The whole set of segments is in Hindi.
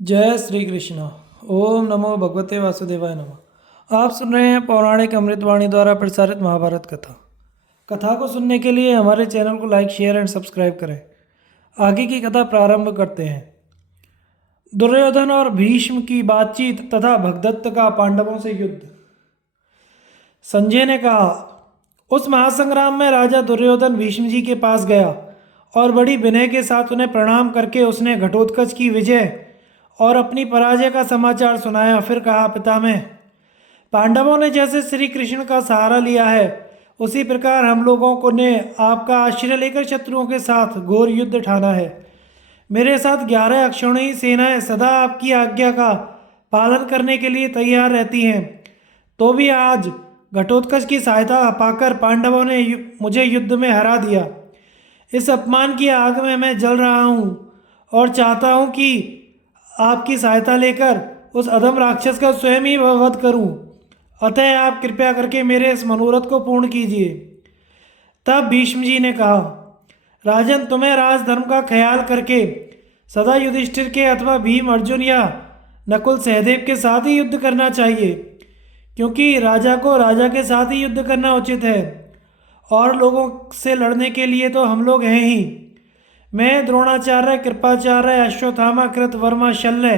जय श्री कृष्ण। ओम नमो भगवते वासुदेवाय नमः। आप सुन रहे हैं पौराणिक अमृतवाणी द्वारा प्रसारित महाभारत कथा। कथा को सुनने के लिए हमारे चैनल को लाइक शेयर एंड सब्सक्राइब करें। आगे की कथा प्रारंभ करते हैं। दुर्योधन और भीष्म की बातचीत तथा भगदत्त का पांडवों से युद्ध। संजय ने कहा, उस महासंग्राम में राजा दुर्योधन भीष्म जी के पास गया और बड़ी विनय के साथ उन्हें प्रणाम करके उसने घटोत्कच की विजय और अपनी पराजय का समाचार सुनाया। फिर कहा, पितामह, पांडवों ने जैसे श्री कृष्ण का सहारा लिया है उसी प्रकार हम लोगों को ने आपका आश्रय लेकर शत्रुओं के साथ घोर युद्ध ठाना है। मेरे साथ 11 अक्षौहिणी सेनाएं सदा आपकी आज्ञा का पालन करने के लिए तैयार रहती हैं। तो भी आज घटोत्कच की सहायता पाकर पांडवों ने मुझे युद्ध में हरा दिया। इस अपमान की आग में मैं जल रहा हूँ और चाहता हूँ कि आपकी सहायता लेकर उस अधम राक्षस का स्वयं ही वध करूं। अतः आप कृपया करके मेरे इस मनोरथ को पूर्ण कीजिए। तब भीष्म जी ने कहा, राजन, तुम्हें राजधर्म का ख्याल करके सदा युधिष्ठिर के अथवा भीम अर्जुन या नकुल सहदेव के साथ ही युद्ध करना चाहिए, क्योंकि राजा को राजा के साथ ही युद्ध करना उचित है। और लोगों से लड़ने के लिए तो हम लोग हैं ही। मैं, द्रोणाचार्य, कृपाचार्य, अश्वत्थामा, कृत, वर्मा, शल्य,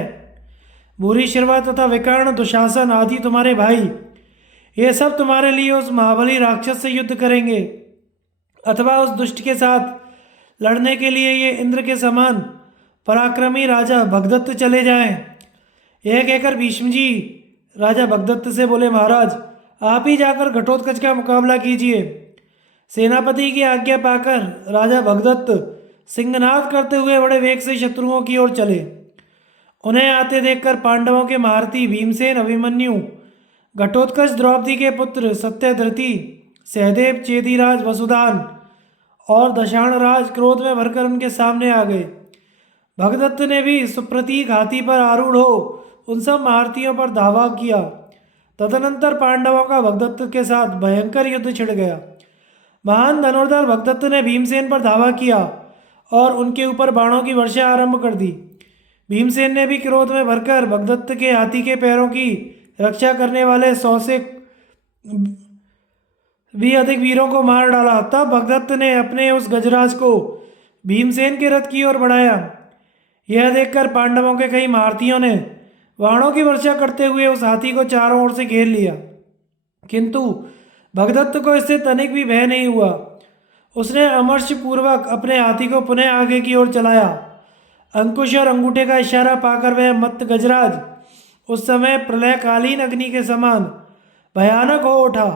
भूरिश्रवा तथा विकर्ण, दुशासन आदि तुम्हारे भाई, ये सब तुम्हारे लिए उस महाबली राक्षस से युद्ध करेंगे अथवा उस दुष्ट के साथ लड़ने के लिए ये इंद्र के समान पराक्रमी राजा भगदत्त चले जाएं। यह कहकर भीष्म जी राजा भगदत्त से बोले, महाराज, आप ही जाकर घटोत्कच का मुकाबला कीजिए। सेनापति की आज्ञा पाकर राजा भगदत्त सिंहनाद करते हुए बड़े वेग से शत्रुओं की ओर चले। उन्हें आते देखकर पांडवों के महारथी भीमसेन, अभिमन्यु, घटोत्कच, द्रौपदी के पुत्र सत्यधृति, सहदेव, चेदीराज, वसुदान और दशाणराज क्रोध में भरकर उनके सामने आ गए। भगदत्त ने भी सुप्रतीक हाथी पर आरूढ़ हो उन सब महारथियों पर धावा किया। तदनंतर पांडवों का भगदत्त के साथ भयंकर युद्ध छिड़ गया। महान धनुर्धर भगदत्त ने भीमसेन पर धावा किया और उनके ऊपर बाणों की वर्षा आरंभ कर दी। भीमसेन ने भी क्रोध में भरकर भगदत्त के हाथी के पैरों की रक्षा करने वाले 100 से भी अधिक वीरों को मार डाला। तब भगदत्त ने अपने उस गजराज को भीमसेन के रथ की ओर बढ़ाया। यह देखकर पांडवों के कई महारथियों ने बाणों की वर्षा करते हुए उस हाथी को चारों ओर से घेर लिया, किंतु भगदत्त को इससे तनिक भी भय नहीं हुआ। उसने अमर्ष पूर्वक अपने हाथी को पुनः आगे की ओर चलाया। अंकुश और अंगूठे का इशारा पाकर वह मत्त गजराज उस समय प्रलयकालीन अग्नि के समान भयानक हो उठा।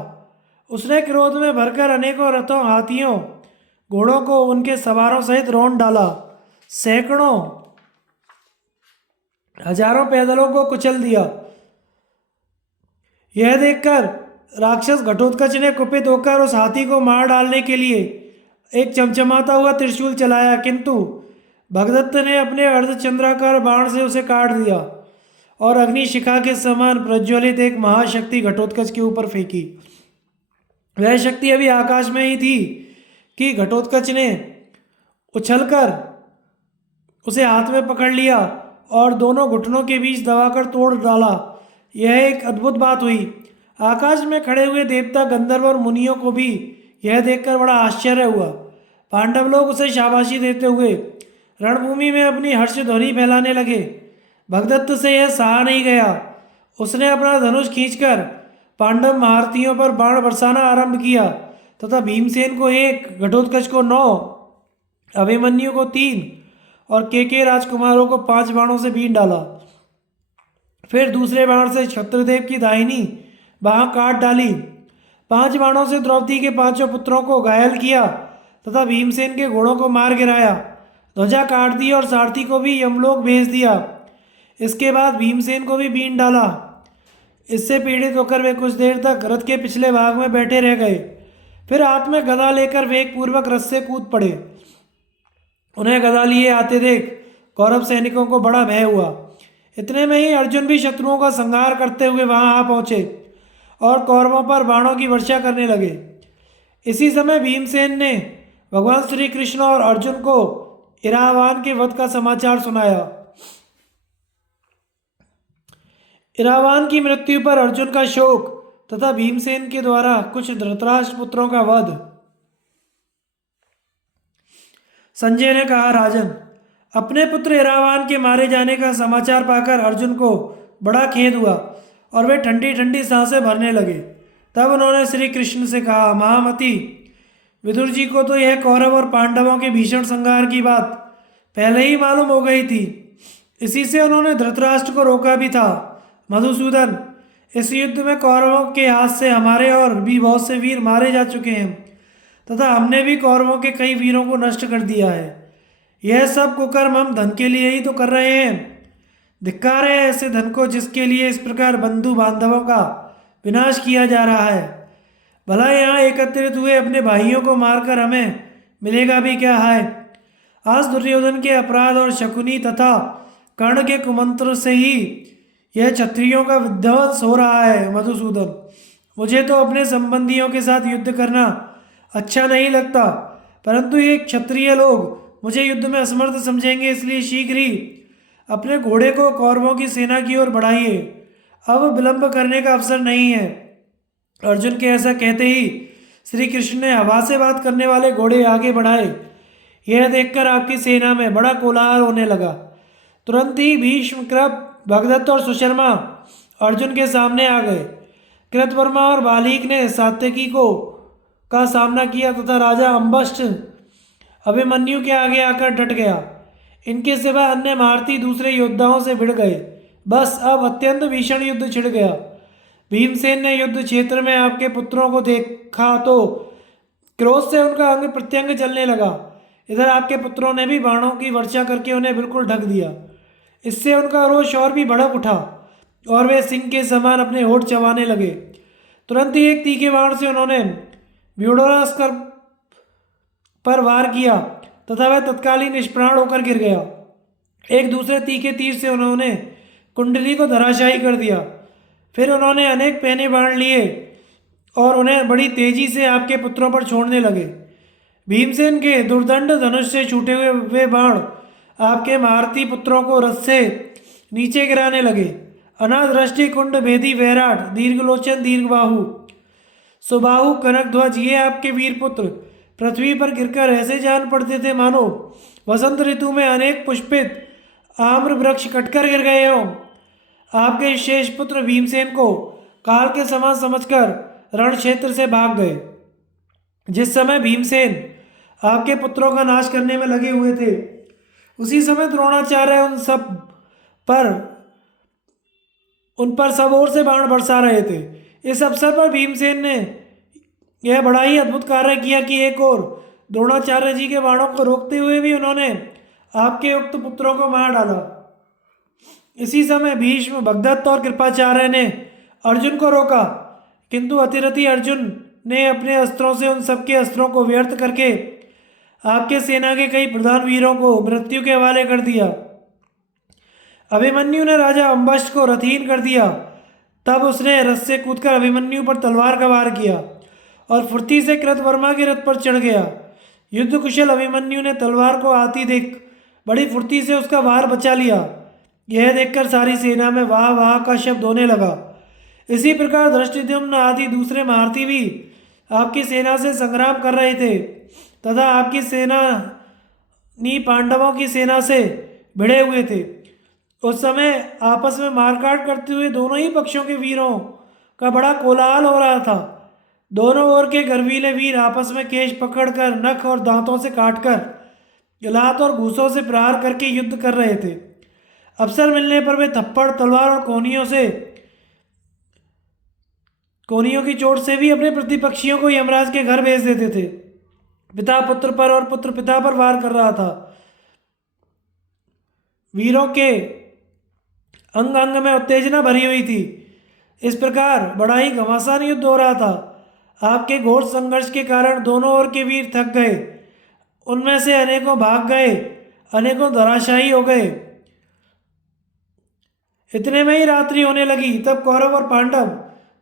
उसने क्रोध में भरकर अनेकों रथों, हाथियों, घोड़ों को उनके सवारों सहित रौंद डाला। सैकड़ों, हजारों पैदलों को कुचल दिया। यह देखकर राक्षस घटोत्कच ने कुपित होकर उस हाथी को मार डालने के लिए एक चमचमाता हुआ त्रिशूल चलाया, किंतु भगदत्त ने अपने अर्धचंद्राकार बाण से उसे काट दिया और अग्निशिखा के समान प्रज्वलित एक महाशक्ति घटोत्कच के ऊपर फेंकी। वह शक्ति अभी आकाश में ही थी कि घटोत्कच ने उछलकर उसे हाथ में पकड़ लिया और दोनों घुटनों के बीच दबाकर तोड़ डाला। यह एक अद्भुत बात हुई। आकाश में खड़े हुए देवता, गंधर्व और मुनियों को भी यह देखकर बड़ा आश्चर्य हुआ। पांडव लोग उसे शाबाशी देते हुए रणभूमि में अपनी हर्ष ध्वनि फैलाने लगे। भगदत्त से यह सहा नहीं गया। उसने अपना धनुष खींचकर पांडव महारथियों पर बाण बरसाना आरंभ किया तथा भीमसेन को 1, घटोत्कच को 9, अभिमन्यु को 3 और के राजकुमारों को 5 बाणों से बीन डाला। फिर दूसरे बाण से क्षत्रदेव की दाहिनी बाह काट डाली। 5 बाणों से द्रौपदी के 5 पुत्रों को घायल किया तथा भीमसेन के घोड़ों को मार गिराया। ध्वजा काट दी और सारथी को भी यमलोक भेज दिया। इसके बाद भीमसेन को भी बीन डाला। इससे पीड़ित होकर वे कुछ देर तक रथ के पिछले भाग में बैठे रह गए। फिर हाथ में गदा लेकर वेग पूर्वक रथ से कूद पड़े। उन्हें गदा लिए आते देख कौरव सैनिकों को बड़ा भय हुआ। इतने में ही अर्जुन भी शत्रुओं का संहार करते हुए वहां आ पहुंचे और कौरवों पर बाणों की वर्षा करने लगे। इसी समय भीमसेन ने भगवान श्री कृष्ण और अर्जुन को इरावान के वध का समाचार सुनाया। इरावान की मृत्यु पर अर्जुन का शोक तथा भीमसेन के द्वारा कुछ धृतराष्ट्र पुत्रों का वध। संजय ने कहा, राजन, अपने पुत्र इरावान के मारे जाने का समाचार पाकर अर्जुन को बड़ा खेद हुआ और वे ठंडी ठंडी सांसें भरने लगे। तब उन्होंने श्री कृष्ण से कहा, महामती, विदुर जी को तो यह कौरव और पांडवों के भीषण संहार की बात पहले ही मालूम हो गई थी। इसी से उन्होंने धृतराष्ट्र को रोका भी था। मधुसूदन, इस युद्ध में कौरवों के हाथ से हमारे और भी बहुत से वीर मारे जा चुके हैं तथा हमने भी कौरवों के कई वीरों को नष्ट कर दिया है। यह सब कुकर्म हम धन के लिए ही तो कर रहे हैं। धिक्कार है ऐसे धन को जिसके लिए इस प्रकार बंधु बांधवों का विनाश किया जा रहा है। भला यहाँ एकत्रित हुए अपने भाइयों को मारकर हमें मिलेगा भी क्या है। आज दुर्योधन के अपराध और शकुनी तथा कर्ण के कुमंत्र से ही यह क्षत्रियों का विध्वंस हो रहा है। मधुसूदन, मुझे तो अपने संबंधियों के साथ युद्ध करना अच्छा नहीं लगता, परंतु ये क्षत्रिय लोग मुझे युद्ध में असमर्थ समझेंगे, इसलिए शीघ्र ही अपने घोड़े को कौरवों की सेना की ओर बढ़ाइए। अब विलंब करने का अवसर नहीं है। अर्जुन के ऐसा कहते ही श्री कृष्ण ने हवा से बात करने वाले घोड़े आगे बढ़ाए। यह देखकर आपकी सेना में बड़ा कोलाहल होने लगा। तुरंत ही भीष्म, कृप, भगदत्त और सुशर्मा अर्जुन के सामने आ गए। कृतवर्मा और बालीक ने सात्यकी को का सामना किया तथा राजा अम्बष्ट अभिमन्यु के आगे आकर डट गया। इनके सिवा अन्य महारथी दूसरे योद्धाओं से भिड़ गए। बस अब अत्यंत भीषण युद्ध छिड़ गया। भीमसेन ने युद्ध क्षेत्र में आपके पुत्रों को देखा तो क्रोध से उनका अंग प्रत्यंग चलने लगा। इधर आपके पुत्रों ने भी बाणों की वर्षा करके उन्हें बिल्कुल ढक दिया। इससे उनका रोष और भी भड़क उठा और वे सिंह के समान अपने होठ चबाने लगे। तुरंत ही एक तीखे बाण से उन्होंने व्यूढ़ास्कर पर वार किया तथा वह तत्कालीन निष्प्राण होकर गिर गया। एक दूसरे तीखे तीर से उन्होंने कुंडली को धराशायी कर दिया। फिर उन्होंने अनेक पैने बाण लिए और उन्हें बड़ी तेजी से आपके पुत्रों पर छोड़ने लगे। भीमसेन के दुर्दंड धनुष से छूटे हुए वे बाण आपके महारथी पुत्रों को रथ से नीचे गिराने लगे। अनादृष्टि कुंड भेदी वैराट, दीर्घलोचन, दीर्घबाहु, सुबाहु, कनकध्वज, ये आपके वीर पुत्र पृथ्वी पर गिरकर ऐसे जान पड़ते थे मानो वसंत ऋतु में अनेक पुष्पित आम्र वृक्ष कटकर गिर गए हों। आपके शेष पुत्र भीमसेन को काल के समान समझकर रण क्षेत्र से भाग गए। जिस समय भीमसेन आपके पुत्रों का नाश करने में लगे हुए थे, उसी समय द्रोणाचार्य उन पर सब ओर से बाण बरसा रहे थे। इस अवसर पर भीमसेन ने यह बड़ा ही अद्भुत कार्य किया कि एक और द्रोणाचार्य जी के बाणों को रोकते हुए भी उन्होंने आपके उक्त पुत्रों को मार डाला। इसी समय भीष्म, भगदत्त और कृपाचार्य ने अर्जुन को रोका, किंतु अतिरथी अर्जुन ने अपने अस्त्रों से उन सबके अस्त्रों को व्यर्थ करके आपके सेना के कई प्रधान वीरों को मृत्यु के हवाले कर दिया। अभिमन्यु ने राजा अम्बष्ट को रथहीन कर दिया। तब उसने रथ से कूदकर अभिमन्यु पर तलवार का वार किया और फुर्ती से कृतवर्मा के रथ पर चढ़ गया। युद्ध कुशल अभिमन्यु ने तलवार को आती देख बड़ी फुर्ती से उसका वार बचा लिया। यह देखकर सारी सेना में वाह वाह का शब्द होने लगा। इसी प्रकार धृष्टद्युम्न आदि दूसरे महारथी भी आपकी सेना से संग्राम कर रहे थे तथा आपकी सेना पांडवों की सेना से भिड़े हुए थे। उस समय आपस में मारकाट करते हुए दोनों ही पक्षों के वीरों का बड़ा कोलाहल हो रहा था। दोनों ओर के गर्वीले वीर आपस में केश पकड़कर, नख और दांतों से काटकर, लात और घूसों से प्रहार करके युद्ध कर रहे थे। अवसर मिलने पर वे थप्पड़, तलवार और कोनियों की चोट से भी अपने प्रतिपक्षियों को यमराज के घर भेज देते थे। पिता पुत्र पर और पुत्र पिता पर वार कर रहा था। वीरों के अंग अंग में उत्तेजना भरी हुई थी। इस प्रकार बड़ा ही घमासान युद्ध हो रहा था। आपके घोर संघर्ष के कारण दोनों ओर के वीर थक गए। उनमें से अनेकों भाग गए, अनेकों धराशायी हो गए। इतने में ही रात्रि होने लगी। तब कौरव और पांडव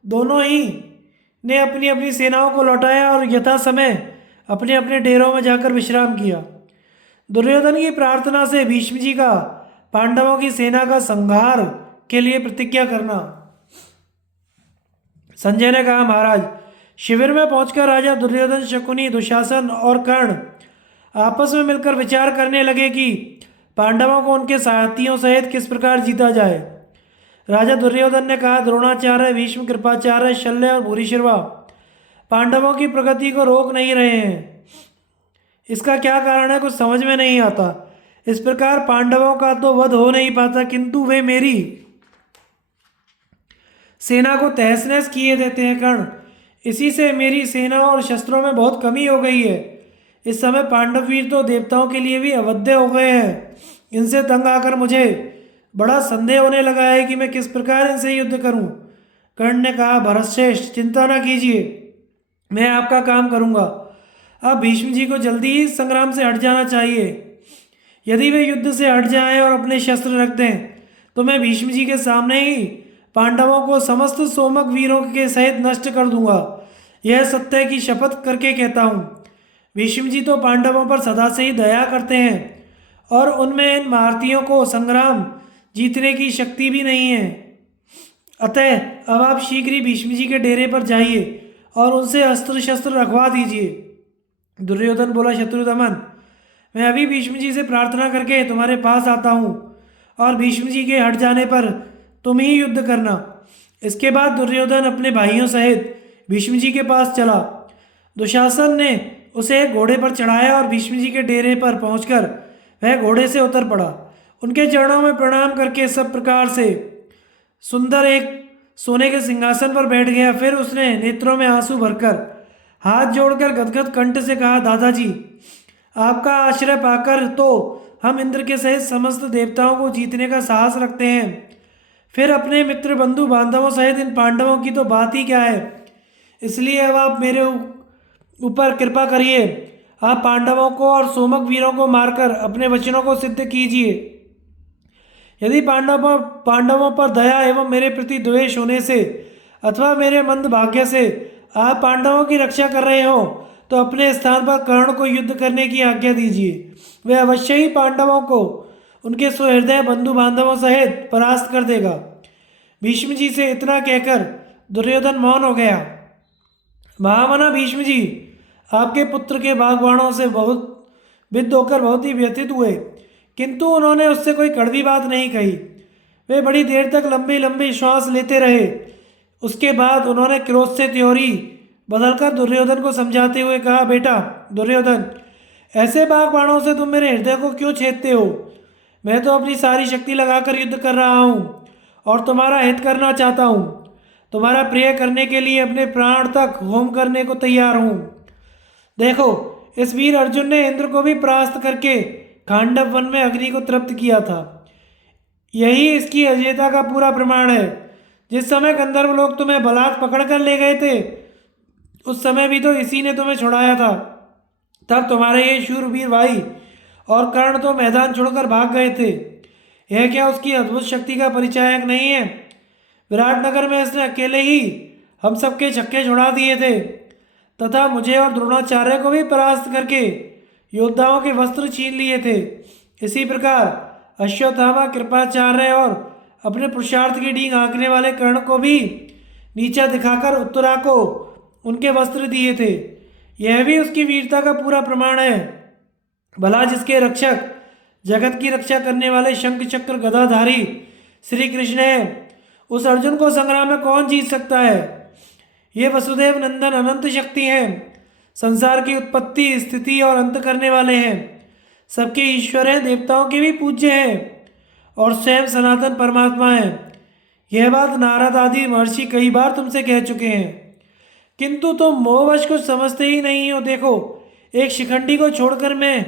दोनों ही ने अपनी अपनी सेनाओं को लौटाया और यथा समय अपने अपने डेरों में जाकर विश्राम किया। दुर्योधन की प्रार्थना से भीष्म जी का पांडवों की सेना का संहार के लिए प्रतिज्ञा करना। संजय ने कहा, महाराज, शिविर में पहुंचकर राजा दुर्योधन, शकुनी, दुशासन और कर्ण आपस में मिलकर विचार करने लगे कि पांडवों को उनके साथियों सहित किस प्रकार जीता जाए। राजा दुर्योधन ने कहा, द्रोणाचार्य, भीष्म, कृपाचार्य, शल्य और भूरिश्रवा पांडवों की प्रगति को रोक नहीं रहे हैं। इसका क्या कारण है, कुछ समझ में नहीं आता। इस प्रकार पांडवों का तो वध हो नहीं पाता, किंतु वे मेरी सेना को तहस नहस किए देते हैं। कर्ण, इसी से मेरी सेना और शस्त्रों में बहुत कमी हो गई है। इस समय पांडव वीर तो देवताओं के लिए भी अवध्य हो गए हैं। इनसे तंग आकर मुझे बड़ा संदेह होने लगा है कि मैं किस प्रकार इनसे युद्ध करूं। कर्ण ने कहा, भरतश्रेष्ठ, चिंता न कीजिए, मैं आपका काम करूंगा। अब भीष्म जी को जल्दी ही संग्राम से हट जाना चाहिए। यदि वे युद्ध से हट जाएं और अपने शस्त्र रख दें तो मैं भीष्म जी के सामने ही पांडवों को समस्त सोमक वीरों के सहित नष्ट कर दूंगा। यह सत्य की शपथ करके कहता हूँ। भीष्म जी तो पांडवों पर सदा से ही दया करते हैं और उनमें इन महारथियों को संग्राम जीतने की शक्ति भी नहीं है। अतः अब आप शीघ्र ही भीष्म जी के डेरे पर जाइए और उनसे अस्त्र शस्त्र रखवा दीजिए। दुर्योधन बोला, शत्रुदमन, मैं अभी भीष्म जी से प्रार्थना करके तुम्हारे पास आता हूँ और भीष्म जी के हट जाने पर तुम ही युद्ध करना। इसके बाद दुर्योधन अपने भाइयों सहित भीष्म जी के पास चला। दुशासन ने उसे एक घोड़े पर चढ़ाया और भीष्म जी के डेरे पर पहुंचकर वह घोड़े से उतर पड़ा। उनके चरणों में प्रणाम करके सब प्रकार से सुंदर एक सोने के सिंहासन पर बैठ गया। फिर उसने नेत्रों में आंसू भरकर हाथ जोड़कर गदगद कंठ से कहा, दादाजी, आपका आश्रय पाकर तो हम इंद्र के सहित समस्त देवताओं को जीतने का साहस रखते हैं। फिर अपने मित्र बंधु बांधवों सहित इन पांडवों की तो बात ही क्या है। इसलिए अब आप मेरे ऊपर कृपा करिए। आप पांडवों को और सोमक वीरों को मारकर अपने वचनों को सिद्ध कीजिए। यदि पांडवों पर दया एवं मेरे प्रति द्वेष होने से अथवा मेरे मंद भाग्य से आप पांडवों की रक्षा कर रहे हो तो अपने स्थान पर कर्ण को युद्ध करने की आज्ञा दीजिए। वे अवश्य ही पांडवों को उनके सुहृदय बंधु बांधवों सहित परास्त कर देगा। भीष्म जी से इतना कहकर दुर्योधन मौन हो गया। महामना भीष्म जी आपके पुत्र के बागबाणों से बहुत विद्ध होकर बहुत ही व्यथित हुए, किंतु उन्होंने उससे कोई कड़वी बात नहीं कही। वे बड़ी देर तक लंबी लंबी श्वास लेते रहे। उसके बाद उन्होंने क्रोध से त्योरी बदलकर दुर्योधन को समझाते हुए कहा, बेटा दुर्योधन, ऐसे बागबाणों से तुम मेरे हृदय को क्यों छेदते हो। मैं तो अपनी सारी शक्ति लगाकर युद्ध कर रहा हूँ और तुम्हारा हित करना चाहता हूँ। तुम्हारा प्रिय करने के लिए अपने प्राण तक होम करने को तैयार हूँ। देखो, इस वीर अर्जुन ने इंद्र को भी परास्त करके खांडव वन में अग्नि को तृप्त किया था। यही इसकी अजयता का पूरा प्रमाण है। जिस समय गंधर्व लोग तुम्हें बलात् पकड़ कर ले गए थे उस समय भी तो इसी ने तुम्हें छुड़ाया था। तब तुम्हारे ये शूरवीर भाई और कर्ण तो मैदान छोड़कर भाग गए थे। यह क्या उसकी अद्भुत शक्ति का परिचायक नहीं है। विराटनगर में इसने अकेले ही हम सबके छक्के छुड़ा दिए थे तथा मुझे और द्रोणाचार्य को भी परास्त करके योद्धाओं के वस्त्र छीन लिए थे। इसी प्रकार अश्वत्थामा, कृपाचार्य और अपने पुरुषार्थ की डींग हाँकने वाले कर्ण को भी नीचा दिखाकर उत्तरा को उनके वस्त्र दिए थे। यह भी उसकी वीरता का पूरा प्रमाण है। भला जिसके रक्षक जगत की रक्षा करने वाले शंख चक्र गदाधारी श्री कृष्ण है, उस अर्जुन को संग्राम में कौन जीत सकता है। ये वसुदेव नंदन अनंत शक्ति हैं, संसार की उत्पत्ति, स्थिति और अंत करने वाले हैं, सबके ईश्वर हैं, देवताओं के भी पूज्य हैं और स्वयं सनातन परमात्मा हैं। यह बात नारद आदि महर्षि कई बार तुमसे कह चुके हैं, किंतु तुम मोहवश कुछ समझते ही नहीं हो। देखो, एक शिखंडी को छोड़कर मैं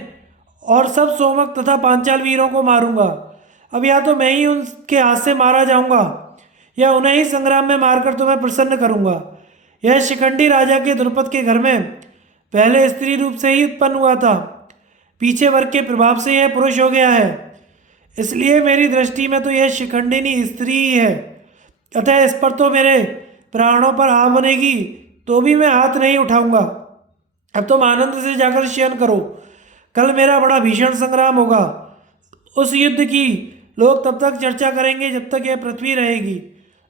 और सब सोमक तथा पांचाल वीरों को मारूंगा। अब या तो मैं ही उनके हाथ से मारा जाऊंगा या उन्हें ही संग्राम में मारकर तुम्हें प्रसन्न करूंगा। यह शिखंडी राजा के द्रुपद के घर में पहले स्त्री रूप से ही उत्पन्न हुआ था, पीछे वर्ग के प्रभाव से यह पुरुष हो गया है। इसलिए मेरी दृष्टि में तो यह शिखंडिनी स्त्री ही है। अतः इस पर तो मेरे प्राणों पर आ बनेगी तो भी मैं हाथ नहीं उठाऊंगा। अब तुम आनंद से जाकर शयन करो। कल मेरा बड़ा भीषण संग्राम होगा। उस युद्ध की लोग तब तक चर्चा करेंगे जब तक यह पृथ्वी रहेगी।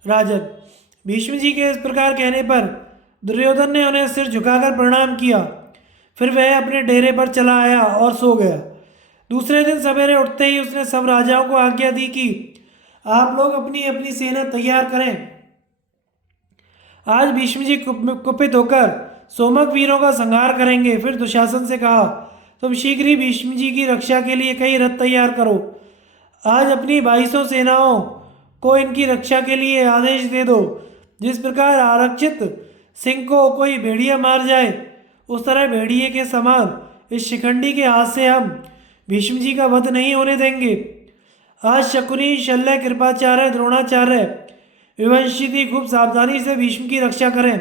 राजन, भीष्म जी के इस प्रकार कहने पर दुर्योधन ने उन्हें सिर झुकाकर प्रणाम किया। फिर वह अपने डेरे पर चला आया और सो गया। दूसरे दिन सवेरे उठते ही उसने सब राजाओं को आज्ञा दी कि आप लोग अपनी अपनी सेना तैयार करें। आज भीष्म जी कुपित होकर सोमक वीरों का संहार करेंगे। फिर दुशासन से कहा, तुम शीघ्र ही भीष्म जी की रक्षा के लिए कई रथ तैयार करो। आज अपनी 2200 सेनाओं को इनकी रक्षा के लिए आदेश दे दो। जिस प्रकार आरक्षित सिंह को कोई भेड़िया मार जाए, उस तरह भेड़िए के समान इस शिखंडी के हाथ से हम भीष्म जी का वध नहीं होने देंगे। आज शकुनी, शल्य, कृपाचार्य, द्रोणाचार्य, विवंशिति खूब सावधानी से भीष्म की रक्षा करें,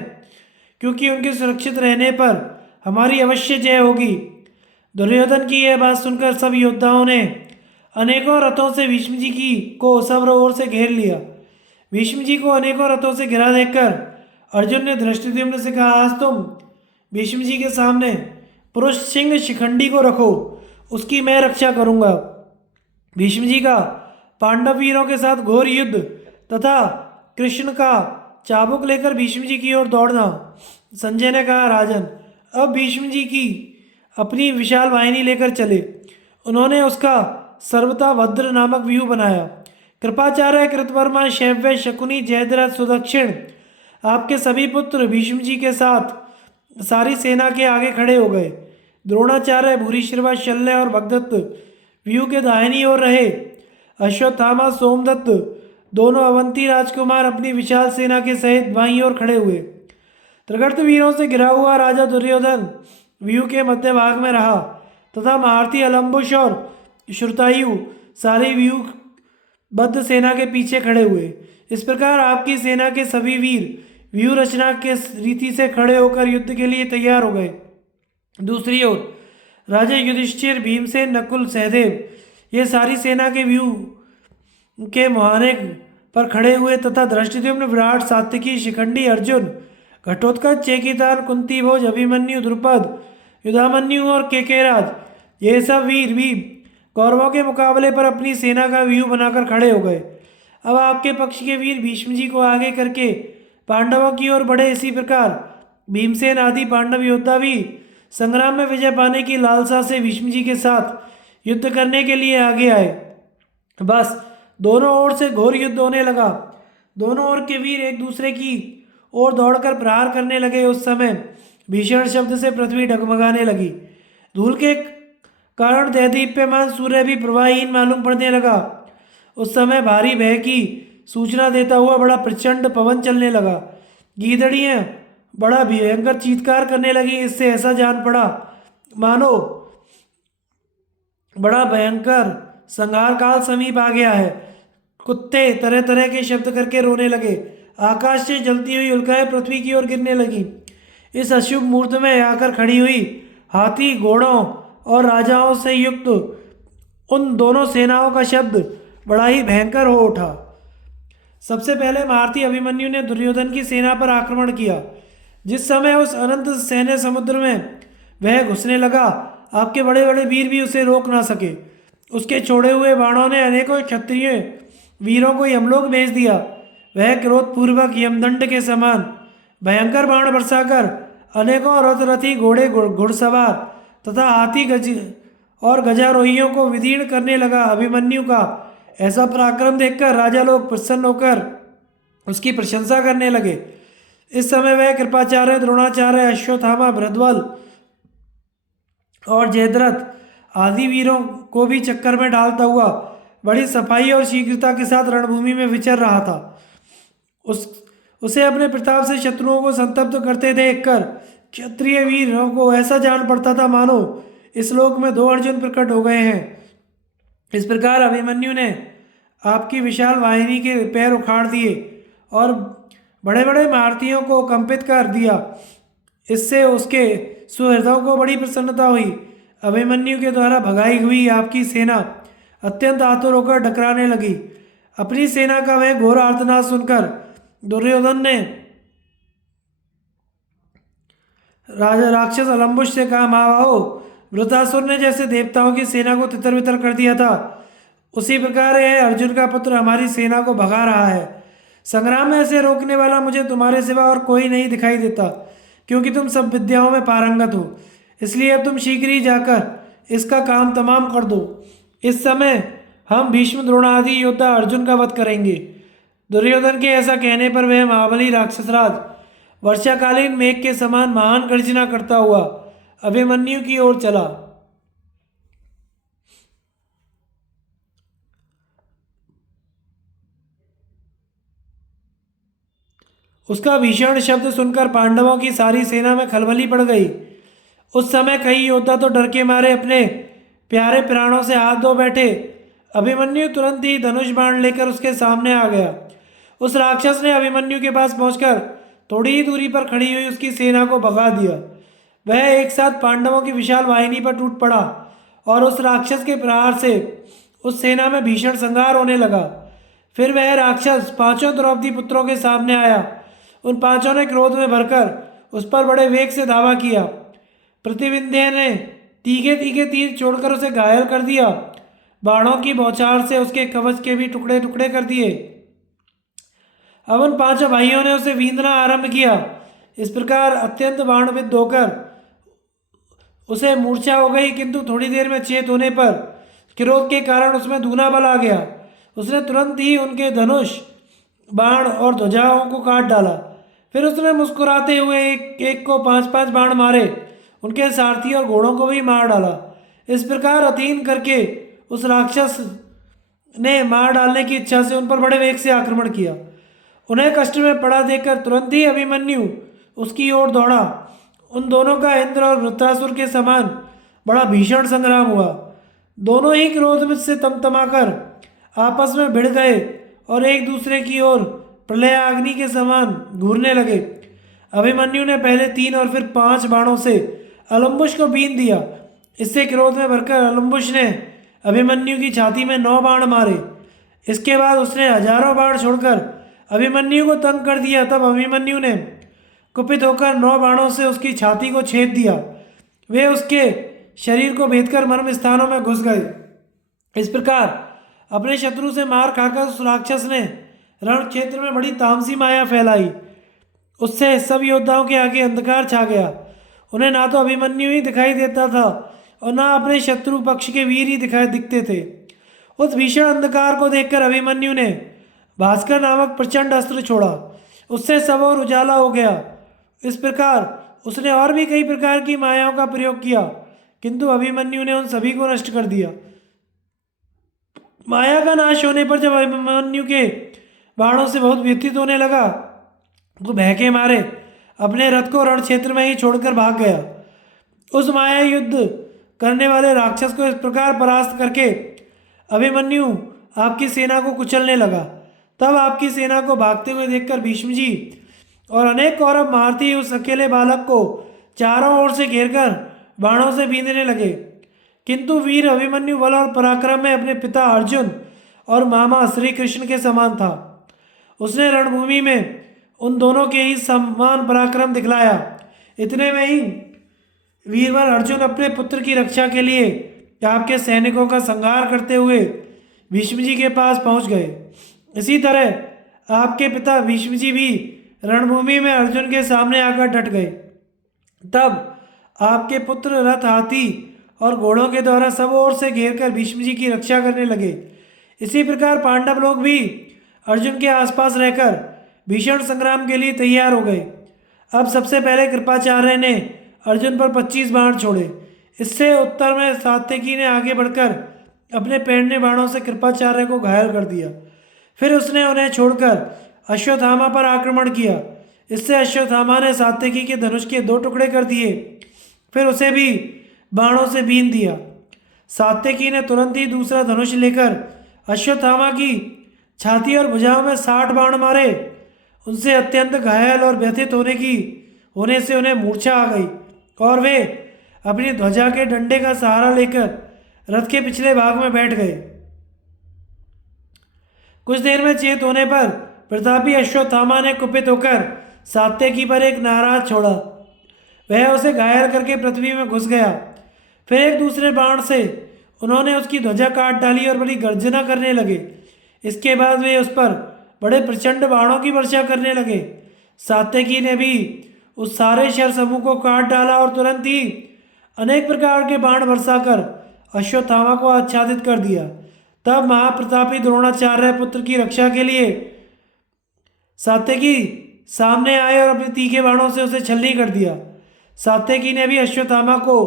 क्योंकि उनके सुरक्षित रहने पर हमारी अवश्य जय होगी। दुर्योधन की यह बात सुनकर सब योद्धाओं ने अनेकों रथों से भीष्म जी की को सब ओर से घेर लिया। भीष्म जी को अनेकों रथों से घिरा देखकर अर्जुन ने धृष्टद्युम्न से कहा, आज तुम भीष्म जी के सामने पुरुष सिंह शिखंडी को रखो, उसकी मैं रक्षा करूंगा। भीष्म जी का पांडव वीरों के साथ घोर युद्ध तथा कृष्ण का चाबुक लेकर भीष्म जी की ओर दौड़ना। संजय ने कहा, राजन, अब भीष्म जी की अपनी विशाल वाहिनी लेकर चले। उन्होंने उसका सर्वथा भद्र नामक व्यूह बनाया। कृपाचार्य, कृतवर्मा, शैव्य, शकुनी, जयद्रथ, सुदक्षिण आपके सभी पुत्र भीष्म जी के साथ सारी सेना के आगे खड़े हो गए। द्रोणाचार्य, भूरिश्रवा, शल्य और भगदत्त व्यूह के दाहिनी ओर रहे। अश्वत्थामा, सोमदत्त दोनों अवंती राजकुमार अपनी विशाल सेना के सहित बाईं ओर खड़े हुए। त्रिगर्त वीरों से घिरा हुआ राजा दुर्योधन व्यूह के मध्य भाग में रहा तथा महारथी अलम्बुश और श्रुतायु सारी व्यूह बद्ध सेना के पीछे खड़े हुए। इस प्रकार आपकी सेना के सभी वीर व्यूह रचना के रीति से खड़े होकर युद्ध के लिए तैयार हो गए। दूसरी ओर राजा युधिष्ठिर, भीमसेन, नकुल, सहदेव ये सारी सेना के व्यूह के मुहाने पर खड़े हुए तथा धृष्टद्युम्न, विराट, सात्विकी, शिखंडी, अर्जुन, घटोत्कच, चेकितान, कुंती भोज, अभिमन्यु, द्रुपद, युधामन्यु और केकेराज ये सब वीर भी कौरवों के मुकाबले पर अपनी सेना का व्यूह बनाकर खड़े हो गए। अब आपके पक्ष के वीर भीष्म जी को आगे करके पांडवों की ओर बढ़े। इसी प्रकार भीमसेन आदि पांडव योद्धा भी संग्राम में विजय पाने की लालसा से भीष्म जी के साथ युद्ध करने के लिए आगे आए। बस दोनों ओर से घोर युद्ध होने लगा। दोनों ओर के वीर एक दूसरे की ओर दौड़कर प्रहार करने लगे। उस समय भीषण शब्द से पृथ्वी डगमगाने लगी। धूल के कारण दैदीप्यमान सूर्य भी प्रवाहहीन मालूम पड़ने लगा। उस समय भारी भय की सूचना देता हुआ बड़ा प्रचंड पवन चलने लगा। गीदड़ियाँ बड़ा भयंकर चीत्कार करने लगी। इससे ऐसा जान पड़ा मानो बड़ा भयंकर संहार काल समीप आ गया है। कुत्ते तरह तरह के शब्द करके रोने लगे। आकाश से जलती हुई उल्काएं पृथ्वी की ओर गिरने लगी। इस अशुभ मुहूर्त में आकर खड़ी हुई हाथी, घोड़ों और राजाओं से युक्त उन दोनों सेनाओं का शब्द बड़ा ही भयंकर हो उठा। सबसे पहले महारथी अभिमन्यु ने दुर्योधन की सेना पर आक्रमण किया। जिस समय उस अनंत सैन्य समुद्र में वह घुसने लगा, आपके बड़े बड़े वीर भी उसे रोक ना सके। उसके छोड़े हुए बाणों ने अनेकों क्षत्रिय वीरों को यमलोक भेज दिया। वह क्रोधपूर्वक यमदंड के समान भयंकर बाण बरसाकर अनेकों रथरथी, घोड़े, घुड़सवार तथा हाथी और गजारोहियों को विदीर्ण करने लगा। अभिमन्यु का ऐसा पराक्रम देखकर राजा लोग प्रसन्न होकर उसकी प्रशंसा करने लगे। इस समय वह कृपाचार्य, द्रोणाचार्य, अश्वत्थामा, भृद्वल और जयद्रथ आदि वीरों को भी चक्कर में डालता हुआ बड़ी सफाई और शीघ्रता के साथ रणभूमि में विचर रहा था। उसे अपने प्रताप से शत्रुओं को संतप्त करते देखकर क्षत्रिय वीरों को ऐसा जान पड़ता था मानो इस लोक में दो अर्जुन प्रकट हो गए हैं। इस प्रकार अभिमन्यु ने आपकी विशाल वाहिनी के पैर उखाड़ दिए और बड़े बड़े महारथियों को कंपित कर दिया। इससे उसके सुहृदों को बड़ी प्रसन्नता हुई। अभिमन्यु के द्वारा भगाई हुई आपकी सेना अत्यंत आतुर होकर डकराने लगी। अपनी सेना का वह घोर आर्तनाद सुनकर दुर्योधन ने राजा राक्षस अलम्बुश से कहा, महाबाहो, वृतासुर ने जैसे देवताओं की सेना को तितर बितर कर दिया था, उसी प्रकार यह अर्जुन का पुत्र हमारी सेना को भगा रहा है। संग्राम में ऐसे रोकने वाला मुझे तुम्हारे सिवा और कोई नहीं दिखाई देता, क्योंकि तुम सब विद्याओं में पारंगत हो। इसलिए अब तुम शीघ्र ही जाकर इसका काम तमाम कर दो। इस समय हम भीष्म द्रोण आदि योद्धा अर्जुन का वध करेंगे। दुर्योधन के ऐसा कहने पर वह महाबली राक्षसराज वर्षाकालीन मेघ के समान महान गर्जना करता हुआ अभिमन्यु की ओर चला। उसका भीषण शब्द सुनकर पांडवों की सारी सेना में खलबली पड़ गई। उस समय कई योद्धा तो डर के मारे अपने प्यारे प्राणों से हाथ धो बैठे। अभिमन्यु तुरंत ही धनुष बाण लेकर उसके सामने आ गया। उस राक्षस ने अभिमन्यु के पास पहुंचकर थोड़ी ही दूरी पर खड़ी हुई उसकी सेना को भगा दिया। वह एक साथ पांडवों की विशाल वाहिनी पर टूट पड़ा और उस राक्षस के प्रहार से उस सेना में भीषण संहार होने लगा। फिर वह राक्षस पांचों द्रौपदी पुत्रों के सामने आया। उन पांचों ने क्रोध में भरकर उस पर बड़े वेग से धावा किया। प्रतिविंध्य ने तीखे तीखे तीर छोड़कर उसे घायल कर दिया। बाणों की बौछार से उसके कवच के भी टुकड़े टुकड़े कर दिए। अब उन पांचों भाइयों ने उसे वींदना आरंभ किया। इस प्रकार अत्यंत बाणविद्ध होकर उसे मूर्छा हो गई, किंतु थोड़ी देर में चेत होने पर क्रोध के कारण उसमें दूना बल आ गया। उसने तुरंत ही उनके धनुष बाण और ध्वजाओं को काट डाला। फिर उसने मुस्कुराते हुए एक एक को 5-5 बाण मारे। उनके सारथी और घोड़ों को भी मार डाला। इस प्रकार अधीन करके उस राक्षस ने मार डालने की इच्छा से उन पर बड़े वेग से आक्रमण किया। उन्हें कष्ट में पड़ा देखकर तुरंत ही अभिमन्यु उसकी ओर दौड़ा। उन दोनों का इंद्र और वृत्रासुर के समान बड़ा भीषण संग्राम हुआ। दोनों ही क्रोध से तमतमाकर आपस में भिड़ गए और एक दूसरे की ओर प्रलय अग्नि के समान घूरने लगे। अभिमन्यु ने पहले 3 और फिर 5 बाणों से अलम्बुश को बीन दिया। इससे क्रोध में भरकर अलम्बुश ने अभिमन्यु की छाती में 9 बाण मारे। इसके बाद उसने हजारों बाण छोड़कर अभिमन्यु को तंग कर दिया। तब अभिमन्यु ने कुपित होकर 9 बाणों से उसकी छाती को छेद दिया। वे उसके शरीर को भेदकर मर्म स्थानों में घुस गए। इस प्रकार अपने शत्रु से मार खाकर उस राक्षस ने रण क्षेत्र में बड़ी तामसी माया फैलाई। उससे सब योद्धाओं के आगे अंधकार छा गया। उन्हें ना तो अभिमन्यु ही दिखाई देता था और ना अपने शत्रु पक्ष के वीर ही दिखाई दिखते थे। उस भीषण अंधकार को देखकर अभिमन्यु ने भास्कर नामक प्रचंड अस्त्र छोड़ा। उससे सब और उजाला हो गया। इस प्रकार उसने और भी कई प्रकार की मायाओं का प्रयोग किया, किंतु अभिमन्यु ने उन सभी को नष्ट कर दिया। माया का नाश होने पर जब अभिमन्यु के बाणों से बहुत व्यथित होने लगा तो भय के मारे अपने रथ को रण क्षेत्र में ही छोड़कर भाग गया। उस माया युद्ध करने वाले राक्षस को इस प्रकार परास्त करके अभिमन्यु आपकी सेना को कुचलने लगा। तब आपकी सेना को भागते हुए देखकर भीष्म जी और अनेक कौरव महारथी उस अकेले बालक को चारों ओर से घेरकर बाणों से बींधने लगे। किंतु वीर अभिमन्यु बल और पराक्रम में अपने पिता अर्जुन और मामा श्री कृष्ण के समान था। उसने रणभूमि में उन दोनों के ही समान पराक्रम दिखलाया। इतने में ही वीरवर अर्जुन अपने पुत्र की रक्षा के लिए आपके सैनिकों का संहार करते हुए भीष्म जी के पास पहुंच गए। इसी तरह आपके पिता भीष्म जी भी रणभूमि में अर्जुन के सामने आकर डट गए। तब आपके पुत्र रथ, हाथी और घोड़ों के द्वारा सब ओर से घेरकर भीष्म जी की रक्षा करने लगे। इसी प्रकार पांडव लोग भी अर्जुन के आसपास रहकर भीषण संग्राम के लिए तैयार हो गए। अब सबसे पहले कृपाचार्य ने अर्जुन पर 25 बाण छोड़े। इससे उत्तर में सात्यकी ने आगे बढ़कर अपने पैंडने बाणों से कृपाचार्य को घायल कर दिया। फिर उसने उन्हें छोड़कर अश्वत्थामा पर आक्रमण किया। इससे अश्वत्थामा ने सात्यकी के धनुष के 2 टुकड़े कर दिए। फिर उसे भी बाणों से बीन दिया। सात्यकी ने तुरंत ही दूसरा धनुष लेकर अश्वत्थामा की छाती और भुजाओं में 60 बाण मारे। उनसे अत्यंत घायल और व्यथित होने से उन्हें मूर्छा आ गई और वे अपनी ध्वजा के डंडे का सहारा लेकर रथ के पिछले भाग में बैठ गए। कुछ देर में चेत होने पर प्रतापी अश्वत्थामा ने कुपित होकर सात्यकी पर एक नाराज छोड़ा। वह उसे घायल करके पृथ्वी में घुस गया। फिर एक दूसरे बाण से उन्होंने उसकी ध्वजा काट डाली और बड़ी गर्जना करने लगे। इसके बाद वे उस पर बड़े प्रचंड बाणों की वर्षा करने लगे। सात्यकी ने भी उस सारे शर समूह को काट डाला और तुरंत ही अनेक प्रकार के बाण बरसाकर अश्वत्थामा को आच्छादित कर दिया। तब महाप्रतापी द्रोणाचार्य पुत्र की रक्षा के लिए सात्यकी सामने आए और अपने तीखे बाणों से उसे छलनी कर दिया। सात्यकी ने भी अश्वत्थामा को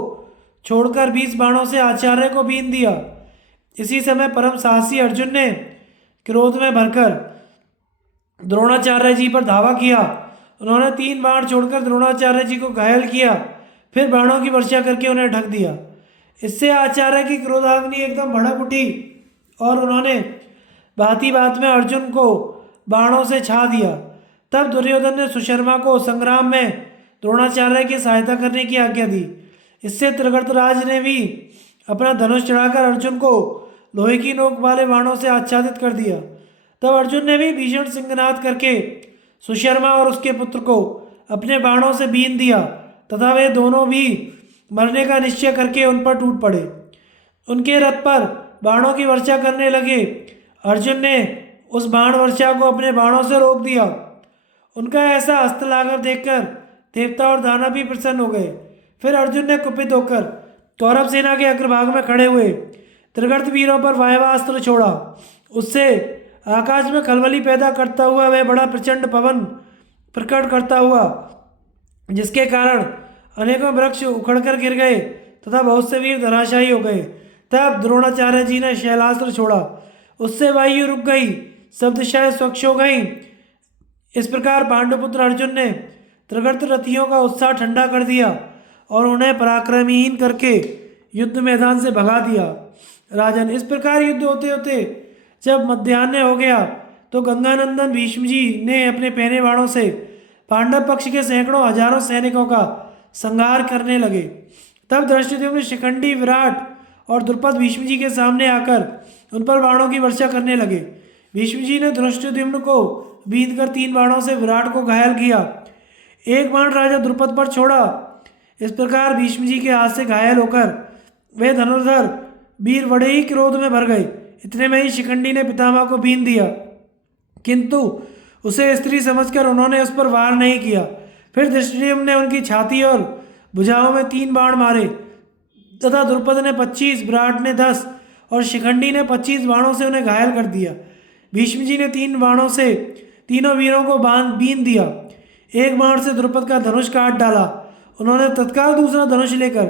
छोड़कर 20 बाणों से आचार्य को बीन दिया। इसी समय परम साहसी अर्जुन ने क्रोध में भरकर द्रोणाचार्य जी पर धावा किया। उन्होंने 3 बाण छोड़कर द्रोणाचार्य जी को घायल किया, फिर बाणों की वर्षा करके उन्हें ढक दिया। इससे आचार्य की क्रोधाग्नि एकदम भड़क उठी और उन्होंने बाती बात में अर्जुन को बाणों से छा दिया। तब दुर्योधन ने सुशर्मा को संग्राम में द्रोणाचार्य की सहायता करने की आज्ञा दी। इससे त्रिगर्तराज ने भी अपना धनुष चढ़ाकर अर्जुन को लोहे की नोक वाले बाणों से आच्छादित कर दिया। तब अर्जुन ने भी भीषण सिंहनाद करके सुशर्मा और उसके पुत्र को अपने बाणों से बीन दिया तथा वे दोनों भी मरने का निश्चय करके उन पर टूट पड़े। उनके रथ पर बाणों की वर्षा करने लगे। अर्जुन ने उस बाण वर्षा को अपने बाणों से रोक दिया। उनका ऐसा हस्तलाघव देखकर देवता और दानव भी प्रसन्न हो गए। फिर अर्जुन ने कुपित होकर कौरव सेना के अग्रभाग में खड़े हुए त्रिगर्त वीरों पर वायवास्त्र छोड़ा। उससे आकाश में खलबली पैदा करता हुआ वह बड़ा प्रचंड पवन प्रकट करता हुआ, जिसके कारण अनेकों वृक्ष उखड़कर गिर गए तथा बहुत से वीर धराशायी हो गए। तब द्रोणाचार्य जी ने शैलास्त्र छोड़ा, उससे वायु रुक गई, शब्दशय स्वच्छ हो गई। इस प्रकार पांडुपुत्र अर्जुन ने त्रिगर्त रथियों का उत्साह ठंडा कर दिया और उन्हें पराक्रमहीन करके युद्ध मैदान से भगा दिया। राजन, इस प्रकार युद्ध होते होते जब मध्याह्न हो गया तो गंगानंदन भीष्म जी ने अपने पहने बाणों से पांडव पक्ष के सैकड़ों हजारों सैनिकों का संहार करने लगे। तब धृष्टद्युम्न, शिखंडी, विराट और द्रुपद भीष्म जी के सामने आकर उन पर बाणों की वर्षा करने लगे। भीष्म जी ने धृष्टद्युम्न को बींधकर 3 बाणों से विराट को घायल किया। एक बाण राजा द्रुपद पर छोड़ा। इस प्रकार भीष्म जी के हाथ से घायल होकर वे धनुर्धर वीर बड़े ही क्रोध में भर गए। इतने में ही शिखंडी ने पितामह को बीन दिया, किंतु उसे स्त्री समझकर उन्होंने उस पर वार नहीं किया। फिर धृष्टद्युम्न ने उनकी छाती और भुजाओं में 3 बाण मारे तथा द्रुपद ने 25, विराट ने 10 और शिखंडी ने 25 बाणों से उन्हें घायल कर दिया। भीष्म जी ने 3 बाणों से तीनों वीरों को बीन दिया। एक बाण से द्रुपद का धनुष काट डाला। उन्होंने तत्काल दूसरा धनुष लेकर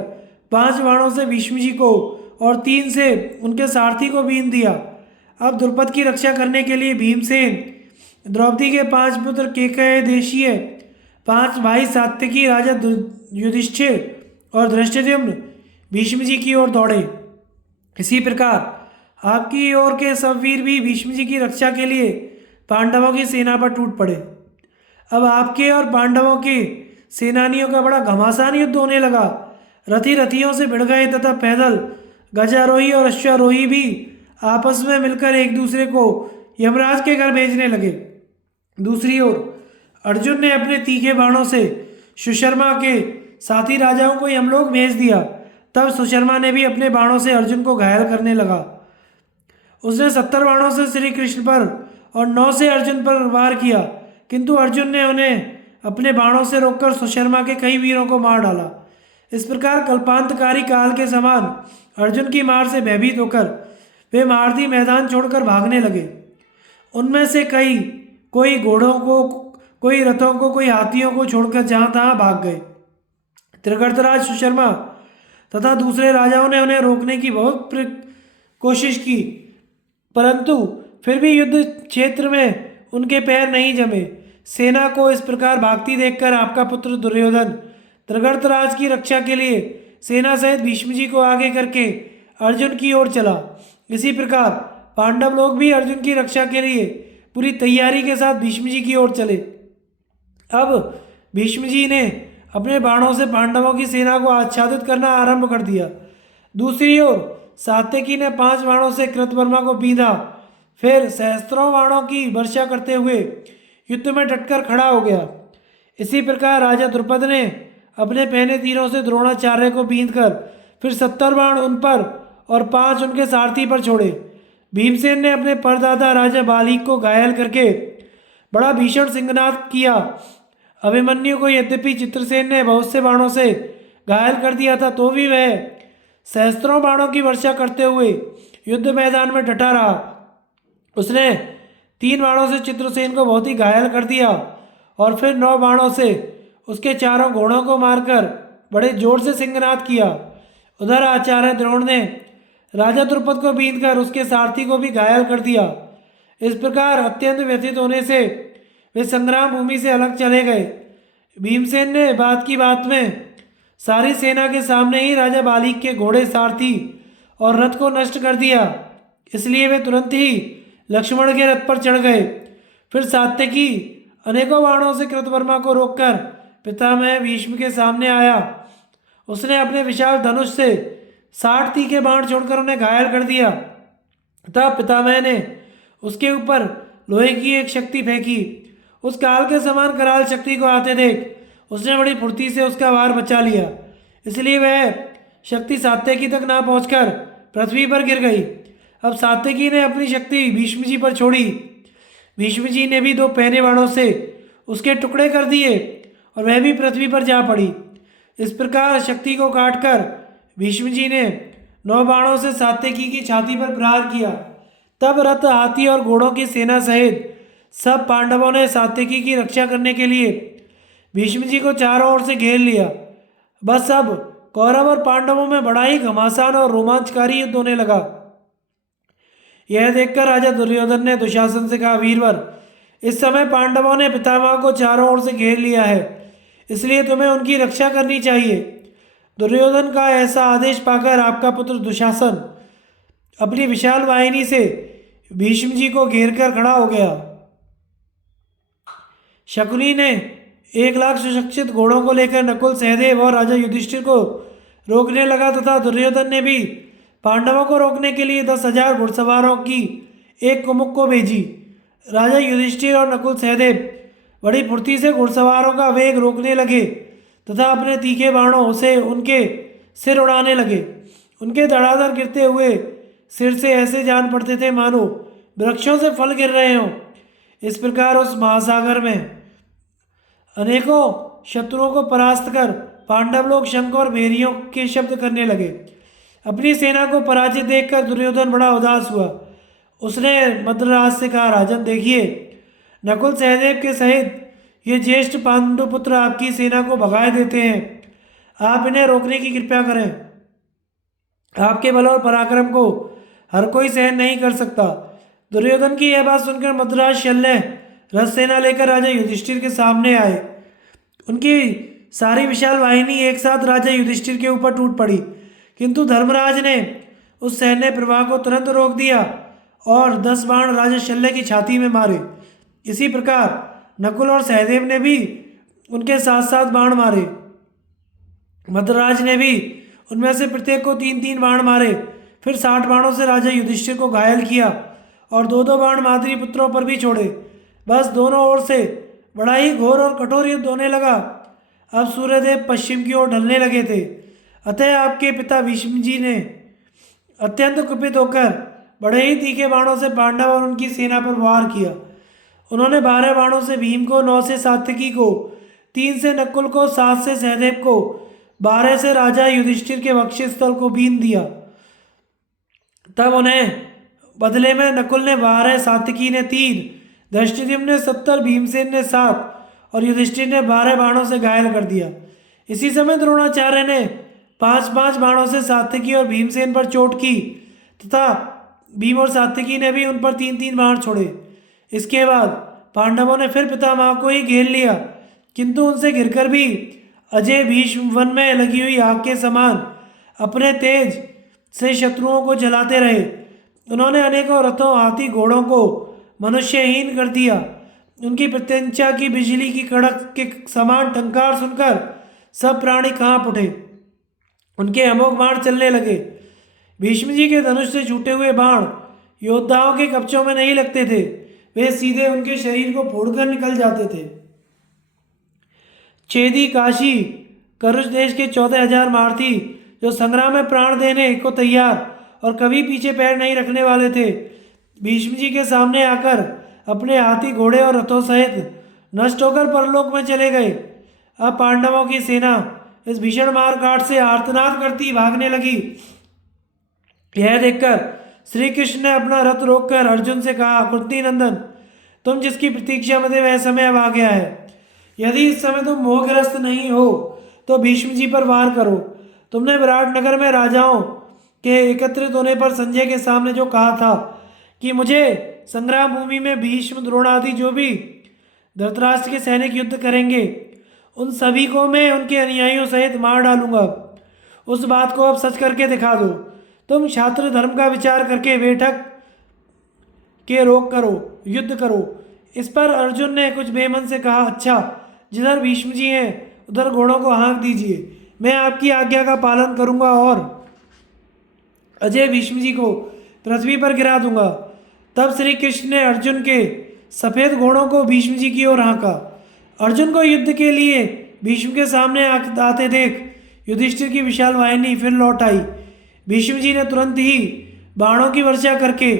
5 बाणों से भीष्म जी को और 3 से उनके सारथी को बीन दिया। अब द्रुपद की रक्षा करने के लिए भीमसेन, द्रौपदी के 5 पुत्र केकय देशीय, 5 भाई सात्यकी, राजा युधिष्ठिर और धृष्टद्युम्न भीष्म जी की ओर दौड़े। इसी प्रकार आपकी ओर के सब वीर भी भीष्म जी की रक्षा के लिए पांडवों की सेना पर टूट पड़े। अब आपके और पांडवों के सेनानियों का बड़ा घमासान युद्ध होने लगा। रथी रथियों से भिड़ गए तथा पैदल गजारोही और अश्वारोही भी आपस में मिलकर एक दूसरे को यमराज के घर भेजने लगे। दूसरी ओर अर्जुन ने अपने तीखे बाणों से सुशर्मा के साथी राजाओं को यमलोक भेज दिया। तब सुशर्मा ने भी अपने बाणों से अर्जुन को घायल करने लगा। उसने 70 बाणों से श्री कृष्ण पर और 9 से अर्जुन पर वार किया, किंतु अर्जुन ने उन्हें अपने बाणों से रोककर सुशर्मा के कई वीरों को मार डाला। इस प्रकार कल्पांतकारी काल के समान अर्जुन की मार से भयभीत होकर वे महारथी मैदान छोड़कर भागने लगे। उनमें से कोई घोड़ों को, कोई रथों को, कोई हाथियों को छोड़कर जहाँ तहाँ भाग गए। त्रिगर्तराज, सुशर्मा तथा दूसरे राजाओं ने उन्हें रोकने की बहुत कोशिश की, परंतु फिर भी युद्ध क्षेत्र में उनके पैर नहीं जमे। सेना को इस प्रकार भागती देखकर आपका पुत्र दुर्योधन त्रिगर्तराज की रक्षा के लिए सेना सहित भीष्म जी को आगे करके अर्जुन की ओर चला। इसी प्रकार पांडव लोग भी अर्जुन की रक्षा के लिए पूरी तैयारी के साथ भीष्म जी की ओर चले। अब भीष्म जी ने अपने बाणों से पांडवों की सेना को आच्छादित करना आरंभ कर दिया। दूसरी ओर सात्यकी ने 5 बाणों से कृतवर्मा को बीधा, फिर सहस्त्रों बाणों की वर्षा करते हुए युद्ध में डटकर खड़ा हो गया। इसी प्रकार राजा द्रुपद ने अपने पहने तीरों से द्रोणाचार्य को बींधकर फिर 70 बाण उन पर और 5 उनके सारथी पर छोड़े। भीमसेन ने अपने परदादा राजा बाली को घायल करके बड़ा भीषण सिंहनाद किया। अभिमन्यु को यद्यपि चित्रसेन ने बहुत से बाणों से घायल कर दिया था, तो भी वह सहस्त्रों बाणों की वर्षा करते हुए युद्ध मैदान में डटा रहा। उसने 3 बाणों से चित्रसेन को बहुत ही घायल कर दिया और फिर 9 बाणों से उसके चारों घोड़ों को मारकर बड़े जोर से सिंहनाद किया। उधर आचार्य द्रोण ने राजा द्रुपद को बींधकर उसके सारथी को भी घायल कर दिया। इस प्रकार अत्यंत व्यथित होने से वे संग्राम भूमि से अलग चले गए। भीमसेन ने बात की बात में सारी सेना के सामने ही राजा बालीक के घोड़े, सारथी और रथ को नष्ट कर दिया। इसलिए वे तुरंत ही लक्ष्मण के रथ पर चढ़ गए। फिर सात्यकी अनेकों बाणों से कृतवर्मा को रोककर पितामह भीष्म के सामने आया। उसने अपने विशाल धनुष से 60 तीखे बाण छोड़कर उन्हें घायल कर दिया। तब पितामह ने उसके ऊपर लोहे की एक शक्ति फेंकी। उस काल के समान कराल शक्ति को आते देख उसने बड़ी फुर्ती से उसका वार बचा लिया। इसलिए वह शक्ति सात्यकी तक ना पहुंचकर पृथ्वी पर गिर गई। अब सात्यकी ने अपनी शक्ति भीष्म जी पर छोड़ी। भीष्म जी ने भी 2 पहने बाणों से उसके टुकड़े कर दिए और वह भी पृथ्वी पर जा पड़ी। इस प्रकार शक्ति को काटकर भीष्म जी ने 9 बाणों से सात्यकी की छाती पर प्रहार किया। तब रथ, हाथी और घोड़ों की सेना सहित सब पांडवों ने सात्यकी की रक्षा करने के लिए भीष्म जी को चारों ओर से घेर लिया। बस अब कौरव और पांडवों में बड़ा ही घमासान और रोमांचकारी युद्ध होने लगा। यह देखकर राजा दुर्योधन ने दुशासन से कहा, वीरवर, इस समय पांडवों ने पितामह को चारों ओर से घेर लिया है, इसलिए तुम्हें उनकी रक्षा करनी चाहिए। दुर्योधन का ऐसा आदेश पाकर आपका पुत्र दुशासन अपनी विशाल वाहिनी से भीष्म जी को घेरकर खड़ा हो गया। शकुनी ने 1 लाख सुशिक्षित घोड़ों को लेकर नकुल, सहदेव और राजा युधिष्ठिर को रोकने लगा तथा दुर्योधन ने भी पांडवों को रोकने के लिए 10,000 घुड़सवारों की एक कुमुक को भेजी। राजा युधिष्ठिर और नकुल, सहदेव बड़ी फुर्ती से घुड़सवारों का वेग रोकने लगे तथा अपने तीखे बाणों से उनके सिर उड़ाने लगे। उनके धड़ाधड़ गिरते हुए सिर से ऐसे जान पड़ते थे मानो वृक्षों से फल गिर रहे हों। इस प्रकार उस महासागर में अनेकों शत्रुओं को परास्त कर पांडव लोग शंख और भेरियों के शब्द करने लगे। अपनी सेना को पराजित देखकर दुर्योधन बड़ा उदास हुआ। उसने मद्रराज से कहा, राजन देखिए, नकुल सहदेव के सहित ये ज्येष्ठ पांडुपुत्र आपकी सेना को भगाए देते हैं। आप इन्हें रोकने की कृपा करें। आपके बल और पराक्रम को हर कोई सहन नहीं कर सकता। दुर्योधन की यह बात सुनकर मद्राज शल्य रथ सेना लेकर राजा युधिष्ठिर के सामने आए। उनकी सारी विशाल वाहिनी एक साथ राजा युधिष्ठिर के ऊपर टूट पड़ी, किंतु धर्मराज ने उस सैन्य प्रवाह को तुरंत रोक दिया और 10 बाण राजा शल्य की छाती में मारे। इसी प्रकार नकुल और सहदेव ने भी उनके साथ साथ बाण मारे। मद्राज ने भी उनमें से प्रत्येक को 3-3 बाण मारे। फिर 60 बाणों से राजा युधिष्ठिर को घायल किया और 2-2 बाण माद्री पुत्रों पर भी छोड़े। बस दोनों ओर से बड़ा ही घोर और कठोर युद्ध होने लगा। अब सूर्यदेव पश्चिम की ओर ढलने लगे थे। अतः आपके पिता भीष्म जी ने अत्यंत कुपित होकर बड़े ही तीखे बाणों से पांडव और उनकी सेना पर वार किया। उन्होंने 12 बाणों से भीम को, 9 से सात्यकी को, 3 से नकुल को, 7 से सहदेव को, 12 से राजा युधिष्ठिर के वक्षस्थल को बीन दिया। तब उन्हें बदले में नकुल ने 12, सात्यकी ने 3, धृष्टद्युम्न ने 70, भीमसेन ने 7 और युधिष्ठिर ने 12 बाणों से घायल कर दिया। इसी समय द्रोणाचार्य ने 5-5 बाणों से सात्यकी और भीमसेन पर चोट की तथा भीम और सात्यकी ने भी उन पर 3-3 बाण छोड़े। इसके बाद पांडवों ने फिर पितामह को ही घेर लिया, किंतु उनसे घिरकर भी अजय भीष्म वन में लगी हुई आग के समान अपने तेज से शत्रुओं को जलाते रहे। उन्होंने अनेकों रथों, हाथी, घोड़ों को मनुष्यहीन कर दिया। उनकी प्रत्यंचा की बिजली की कड़क के समान टंकार सुनकर सब प्राणी कांप उठे। उनके अमोघ बाण चलने लगे। भीष्म जी के धनुष से छूटे हुए बाण योद्धाओं के कवचों में नहीं लगते थे, वे सीधे उनके शरीर को फोड़कर निकल जाते थे। चेदी, काशी, करुष देश के 14,000 महारथी जो संग्राम में प्राण देने को तैयार और कभी पीछे पैर नहीं रखने वाले थे, भीष्म जी के सामने आकर अपने हाथी घोड़े और रथों सहित नष्ट होकर परलोक में चले गए। अब पांडवों की सेना इस भीषण मारकाट से आर्तनाद करती भागने लगी। यह देखकर श्री कृष्ण ने अपना रथ रोककर अर्जुन से कहा, कुंती नंदन, तुम जिसकी प्रतीक्षा में थे वह समय अब आ गया है। यदि इस समय तुम मोहग्रस्त नहीं हो तो भीष्म जी पर वार करो। तुमने विराट नगर में राजाओं के एकत्रित होने पर संजय के सामने जो कहा था कि मुझे संग्राम भूमि में भीष्म, द्रोण आदि जो भी धृतराष्ट्र के सैनिक युद्ध करेंगे उन सभी को मैं उनके अनुयायियों सहित मार डालूंगा, उस बात को अब सच करके दिखा दो। तुम छात्र धर्म का विचार करके बैठक के रोक करो, युद्ध करो। इस पर अर्जुन ने कुछ बेमन से कहा, अच्छा, जिधर भीष्म जी हैं उधर घोड़ों को हाँक दीजिए, मैं आपकी आज्ञा का पालन करूंगा और अजय भीष्म जी को पृथ्वी पर गिरा दूंगा। तब श्री कृष्ण ने अर्जुन के सफेद घोड़ों को भीष्म जी की ओर हाँका। अर्जुन को युद्ध के लिए भीष्म के सामने आते देख युधिष्ठिर की विशाल वाहिनी फिर लौट आई। भीष्म जी ने तुरंत ही बाणों की वर्षा करके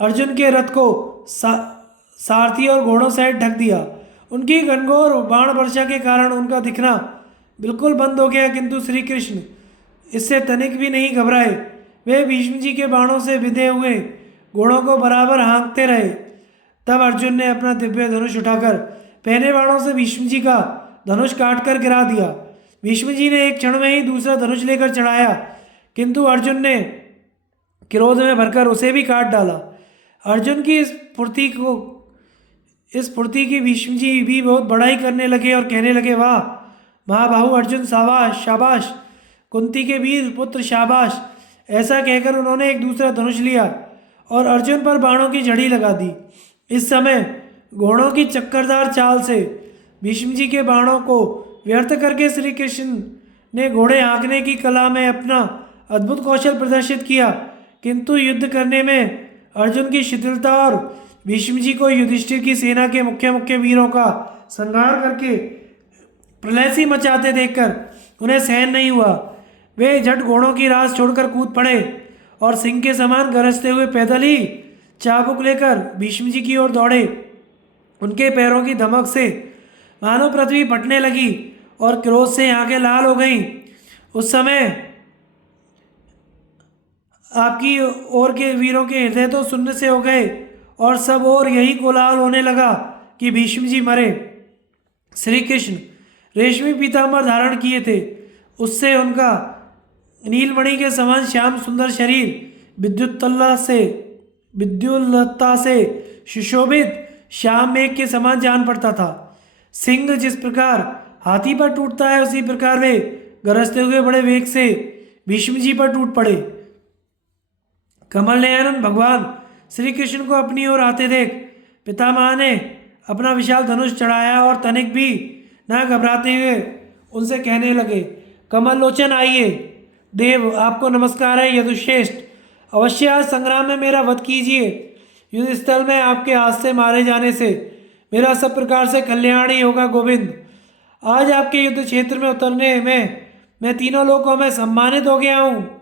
अर्जुन के रथ को सारथी और घोड़ों सहित ढक दिया। उनकी घनघोर बाण वर्षा के कारण उनका दिखना बिल्कुल बंद हो गया, किंतु श्री कृष्ण इससे तनिक भी नहीं घबराए। वे भीष्म जी के बाणों से विधे हुए घोड़ों को बराबर हाँकते रहे। तब अर्जुन ने अपना दिव्य धनुष उठाकर पहले बाणों से भीष्म जी का धनुष काटकर गिरा दिया। भीष्म जी ने एक क्षण में ही दूसरा धनुष लेकर चढ़ाया, किंतु अर्जुन ने क्रोध में भरकर उसे भी काट डाला। अर्जुन की इस फुर्ती की भीष्म जी भी बहुत बड़ाई करने लगे और कहने लगे, वाह महाबाहु अर्जुन, शाबाश शाबाश, कुंती के वीर पुत्र शाबाश। ऐसा कहकर उन्होंने एक दूसरा धनुष लिया और अर्जुन पर बाणों की झड़ी लगा दी। इस समय घोड़ों की चक्करदार चाल से भीष्म जी के बाणों को व्यर्थ करके श्री कृष्ण ने घोड़े हाँकने की कला में अपना अद्भुत कौशल प्रदर्शित किया, किंतु युद्ध करने में अर्जुन की शिथिलता और भीष्म जी को युधिष्ठिर की सेना के मुख्य मुख्य वीरों का संहार करके प्रलय सी मचाते देखकर उन्हें सहन नहीं हुआ। वे झट घोड़ों की रास छोड़कर कूद पड़े और सिंह के समान गरजते हुए पैदल ही चाबुक लेकर भीष्म जी की ओर दौड़े। उनके पैरों की धमक से मानो पृथ्वी फटने लगी और क्रोध से आंखें लाल हो गईं। उस समय आपकी ओर के वीरों के हृदय तो शून्य से हो गए और सब और यही कोलाहल होने लगा कि भीष्म जी मरे। श्री कृष्ण रेशमी पीताम्बर धारण किए थे, उससे उनका नीलमणि के समान श्याम सुंदर शरीर विद्युल्लता से सुशोभित श्याम मेघ के समान जान पड़ता था। सिंह जिस प्रकार हाथी पर टूटता है उसी प्रकार वे गरजते हुए बड़े वेग से भीष्म जी पर टूट पड़े। कमल नयन भगवान श्री कृष्ण को अपनी ओर आते देख पितामह ने अपना विशाल धनुष चढ़ाया और तनिक भी न घबराते हुए उनसे कहने लगे, कमल लोचन आइए, देव आपको नमस्कार है। यदुश्रेष्ठ, अवश्य आज संग्राम में मेरा वध कीजिए। युद्ध स्थल में आपके हाथ से मारे जाने से मेरा सब प्रकार से कल्याण ही होगा गोविंद। आज आपके युद्ध क्षेत्र में उतरने में मैं तीनों लोकों में सम्मानित हो गया हूँ।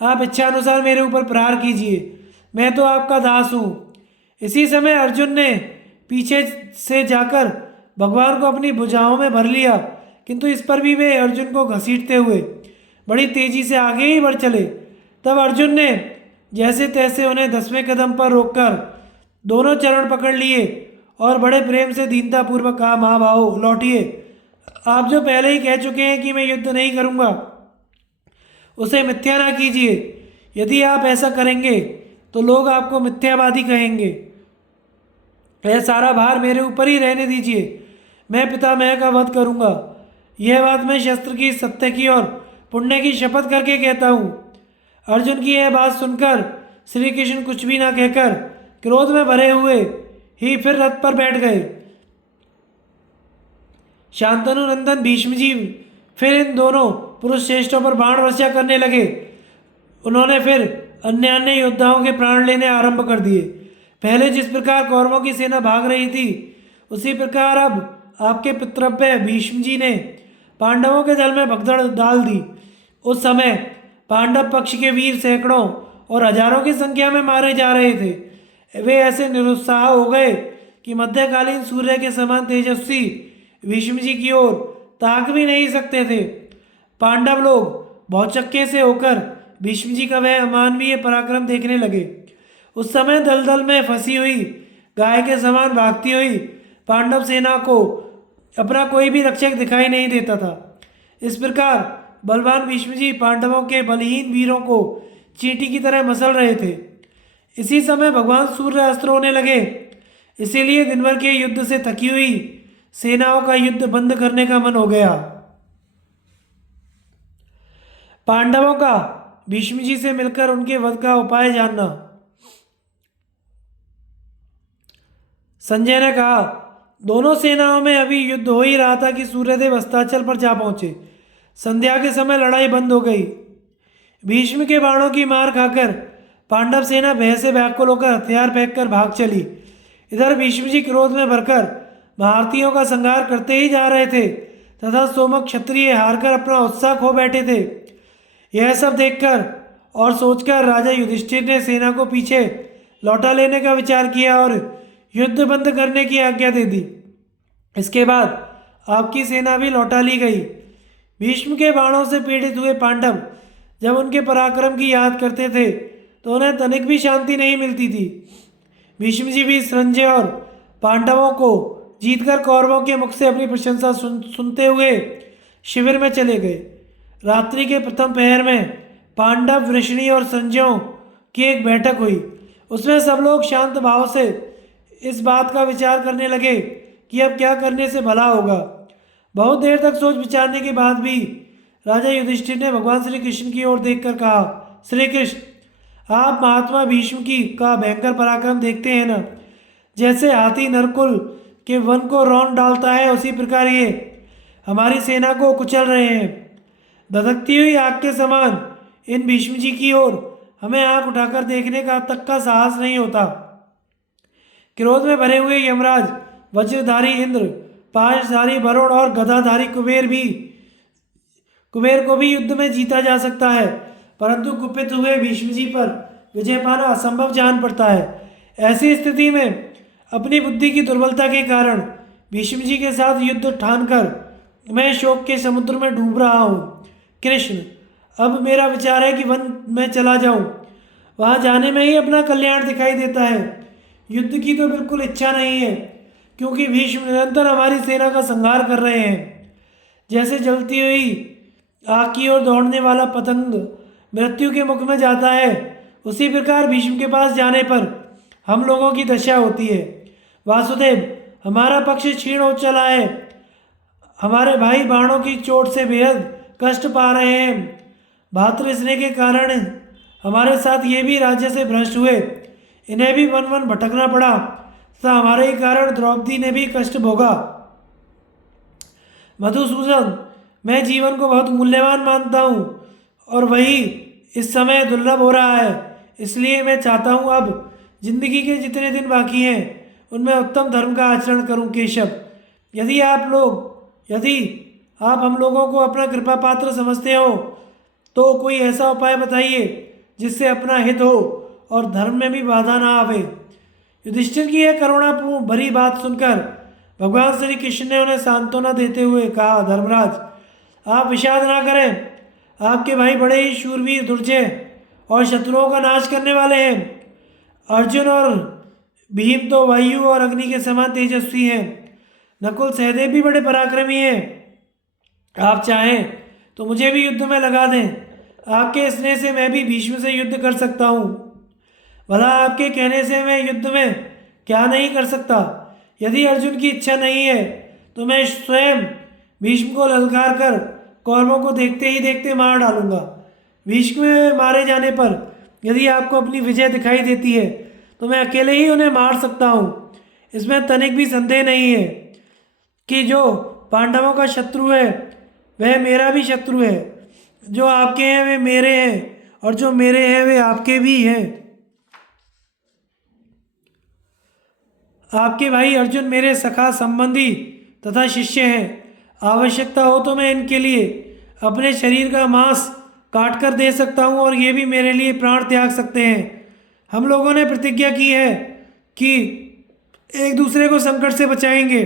आप इच्छा अनुसार मेरे ऊपर प्रहार कीजिए, मैं तो आपका दास हूँ। इसी समय अर्जुन ने पीछे से जाकर भगवान को अपनी भुजाओं में भर लिया, किंतु इस पर भी वे अर्जुन को घसीटते हुए बड़ी तेजी से आगे ही बढ़ चले। तब अर्जुन ने जैसे तैसे उन्हें 10वें कदम पर रोककर दोनों चरण पकड़ लिए और बड़े प्रेम से दीनतापूर्वक कहा, महाबाहो लौटिए। आप जो पहले ही कह चुके हैं कि मैं युद्ध नहीं करूँगा, उसे मिथ्या ना कीजिए। यदि आप ऐसा करेंगे तो लोग आपको मिथ्यावादी कहेंगे। यह सारा भार मेरे ऊपर ही रहने दीजिए, मैं पितामह का वध करूँगा। यह बात मैं शस्त्र की, सत्य की और पुण्य की शपथ करके कहता हूँ। अर्जुन की यह बात सुनकर श्री कृष्ण कुछ भी ना कहकर क्रोध में भरे हुए ही फिर रथ पर बैठ गए। शांतनु नंदन भीष्म जी फिर इन दोनों पुरुष श्रेष्ठों पर बाण वर्षा करने लगे। उन्होंने फिर अन्य अन्य योद्धाओं के प्राण लेने आरंभ कर दिए। पहले जिस प्रकार कौरवों की सेना भाग रही थी, उसी प्रकार अब आपके पितृव्य भीष्म जी ने पांडवों के दल में भगदड़ डाल दी। उस समय पांडव पक्ष के वीर सैकड़ों और हजारों की संख्या में मारे जा रहे थे। वे ऐसे निरुत्साह हो गए कि मध्यकालीन सूर्य के समान तेजस्वी भीष्म जी की ओर ताक भी नहीं सकते थे। पांडव लोग भौचक्के से होकर भीष्म जी का वह अमानवीय पराक्रम देखने लगे। उस समय दलदल में फंसी हुई गाय के समान भागती हुई पांडव सेना को अपना कोई भी रक्षक दिखाई नहीं देता था। इस प्रकार बलवान भीष्म जी पांडवों के बलहीन वीरों को चींटी की तरह मसल रहे थे। इसी समय भगवान सूर्य अस्त होने लगे। इसीलिए दिन भर के युद्ध से थकी हुई सेनाओं का युद्ध बंद करने का मन हो गया। पांडवों का भीष्म जी से मिलकर उनके वध का उपाय जानना। संजय ने कहा, दोनों सेनाओं में अभी युद्ध हो ही रहा था कि सूर्यदेव अस्ताचल पर जा पहुंचे। संध्या के समय लड़ाई बंद हो गई। भीष्म के बाणों की मार खाकर पांडव सेना भय से व्याकुल होकर हथियार फेंककर भाग चली। इधर भीष्म जी क्रोध में भरकर भारतीयों का संहार करते ही जा रहे थे तथा सोमक क्षत्रिय हारकर अपना उत्साह खो बैठे थे। यह सब देखकर और सोचकर राजा युधिष्ठिर ने सेना को पीछे लौटा लेने का विचार किया और युद्ध बंद करने की आज्ञा दे दी। इसके बाद आपकी सेना भी लौटा ली गई। भीष्म के बाणों से पीड़ित हुए पांडव जब उनके पराक्रम की याद करते थे तो उन्हें तनिक भी शांति नहीं मिलती थी। भीष्म जी भी संजय और पांडवों को जीतकर कौरवों के मुख से अपनी प्रशंसा सुनते हुए शिविर में चले गए। रात्रि के प्रथम पहर में पांडव, वृषणी और संजयों की एक बैठक हुई। उसमें सब लोग शांत भाव से इस बात का विचार करने लगे कि अब क्या करने से भला होगा। बहुत देर तक सोच विचारने के बाद भी राजा युधिष्ठिर ने भगवान श्री कृष्ण की ओर देखकर कहा, श्री कृष्ण, आप महात्मा भीष्म की का भयंकर पराक्रम देखते हैं ना। जैसे हाथी नरकुल के वन को रौंद डालता है उसी प्रकार ये हमारी सेना को कुचल रहे हैं। धधकती हुई आग के समान इन भीष्म जी की ओर हमें आंख उठाकर देखने का तक का साहस नहीं होता। क्रोध में भरे हुए यमराज, वज्रधारी इंद्र, पाशधारी वरुण और गदाधारी कुबेर को भी युद्ध में जीता जा सकता है, परंतु कुपित हुए भीष्म जी पर विजय पाना असंभव जान पड़ता है। ऐसी स्थिति में अपनी बुद्धि की दुर्बलता के कारण भीष्म जी के साथ युद्ध ठानकर मैं शोक के समुद्र में डूब रहा हूँ। कृष्ण, अब मेरा विचार है कि वन में चला जाऊं। वहां जाने में ही अपना कल्याण दिखाई देता है। युद्ध की तो बिल्कुल इच्छा नहीं है, क्योंकि भीष्म निरंतर हमारी सेना का संहार कर रहे हैं। जैसे जलती हुई आग की ओर दौड़ने वाला पतंग मृत्यु के मुख में जाता है, उसी प्रकार भीष्म के पास जाने पर हम लोगों की दशा होती है। वासुदेव, हमारा पक्ष क्षीण हो चला है। हमारे भाई बाणों की चोट से बेहद कष्ट पा रहे हैं। भातृ स्नेह के कारण हमारे साथ ये भी राज्य से भ्रष्ट हुए। इन्हें भी वन वन भटकना पड़ा तथा हमारे ही कारण द्रौपदी ने भी कष्ट भोगा। मधुसूदन, मैं जीवन को बहुत मूल्यवान मानता हूँ और वही इस समय दुर्लभ हो रहा है। इसलिए मैं चाहता हूँ अब जिंदगी के जितने दिन बाकी हैं उनमें उत्तम धर्म का आचरण करूँ। केशव, यदि आप हम लोगों को अपना कृपा पात्र समझते हो तो कोई ऐसा उपाय बताइए जिससे अपना हित हो और धर्म में भी बाधा ना आवे। युधिष्ठिर की यह करुणापूर्ण भरी बात सुनकर भगवान श्री कृष्ण ने उन्हें सांत्वना देते हुए कहा, धर्मराज, आप विषाद ना करें। आपके भाई बड़े ही शूरवीर, दुर्जय और शत्रुओं का नाश करने वाले हैं। अर्जुन और भीम तो वायु और अग्नि के समान तेजस्वी हैं। नकुल, सहदेव भी बड़े पराक्रमी हैं। आप चाहें तो मुझे भी युद्ध में लगा दें। आपके स्नेह से मैं भी भीष्म से युद्ध कर सकता हूँ। भला आपके कहने से मैं युद्ध में क्या नहीं कर सकता। यदि अर्जुन की इच्छा नहीं है तो मैं स्वयं भीष्म को ललकार कर कौरवों को देखते ही देखते मार डालूंगा। भीष्म में मारे जाने पर यदि आपको अपनी विजय दिखाई देती है तो मैं अकेले ही उन्हें मार सकता हूँ। इसमें तनिक भी संदेह नहीं है कि जो पांडवों का शत्रु है वह मेरा भी शत्रु है। जो आपके हैं वे मेरे हैं और जो मेरे हैं वे आपके भी हैं। आपके भाई अर्जुन मेरे सखा, संबंधी तथा शिष्य हैं। आवश्यकता हो तो मैं इनके लिए अपने शरीर का मांस काट कर दे सकता हूँ और ये भी मेरे लिए प्राण त्याग सकते हैं। हम लोगों ने प्रतिज्ञा की है कि एक दूसरे को संकट से बचाएंगे,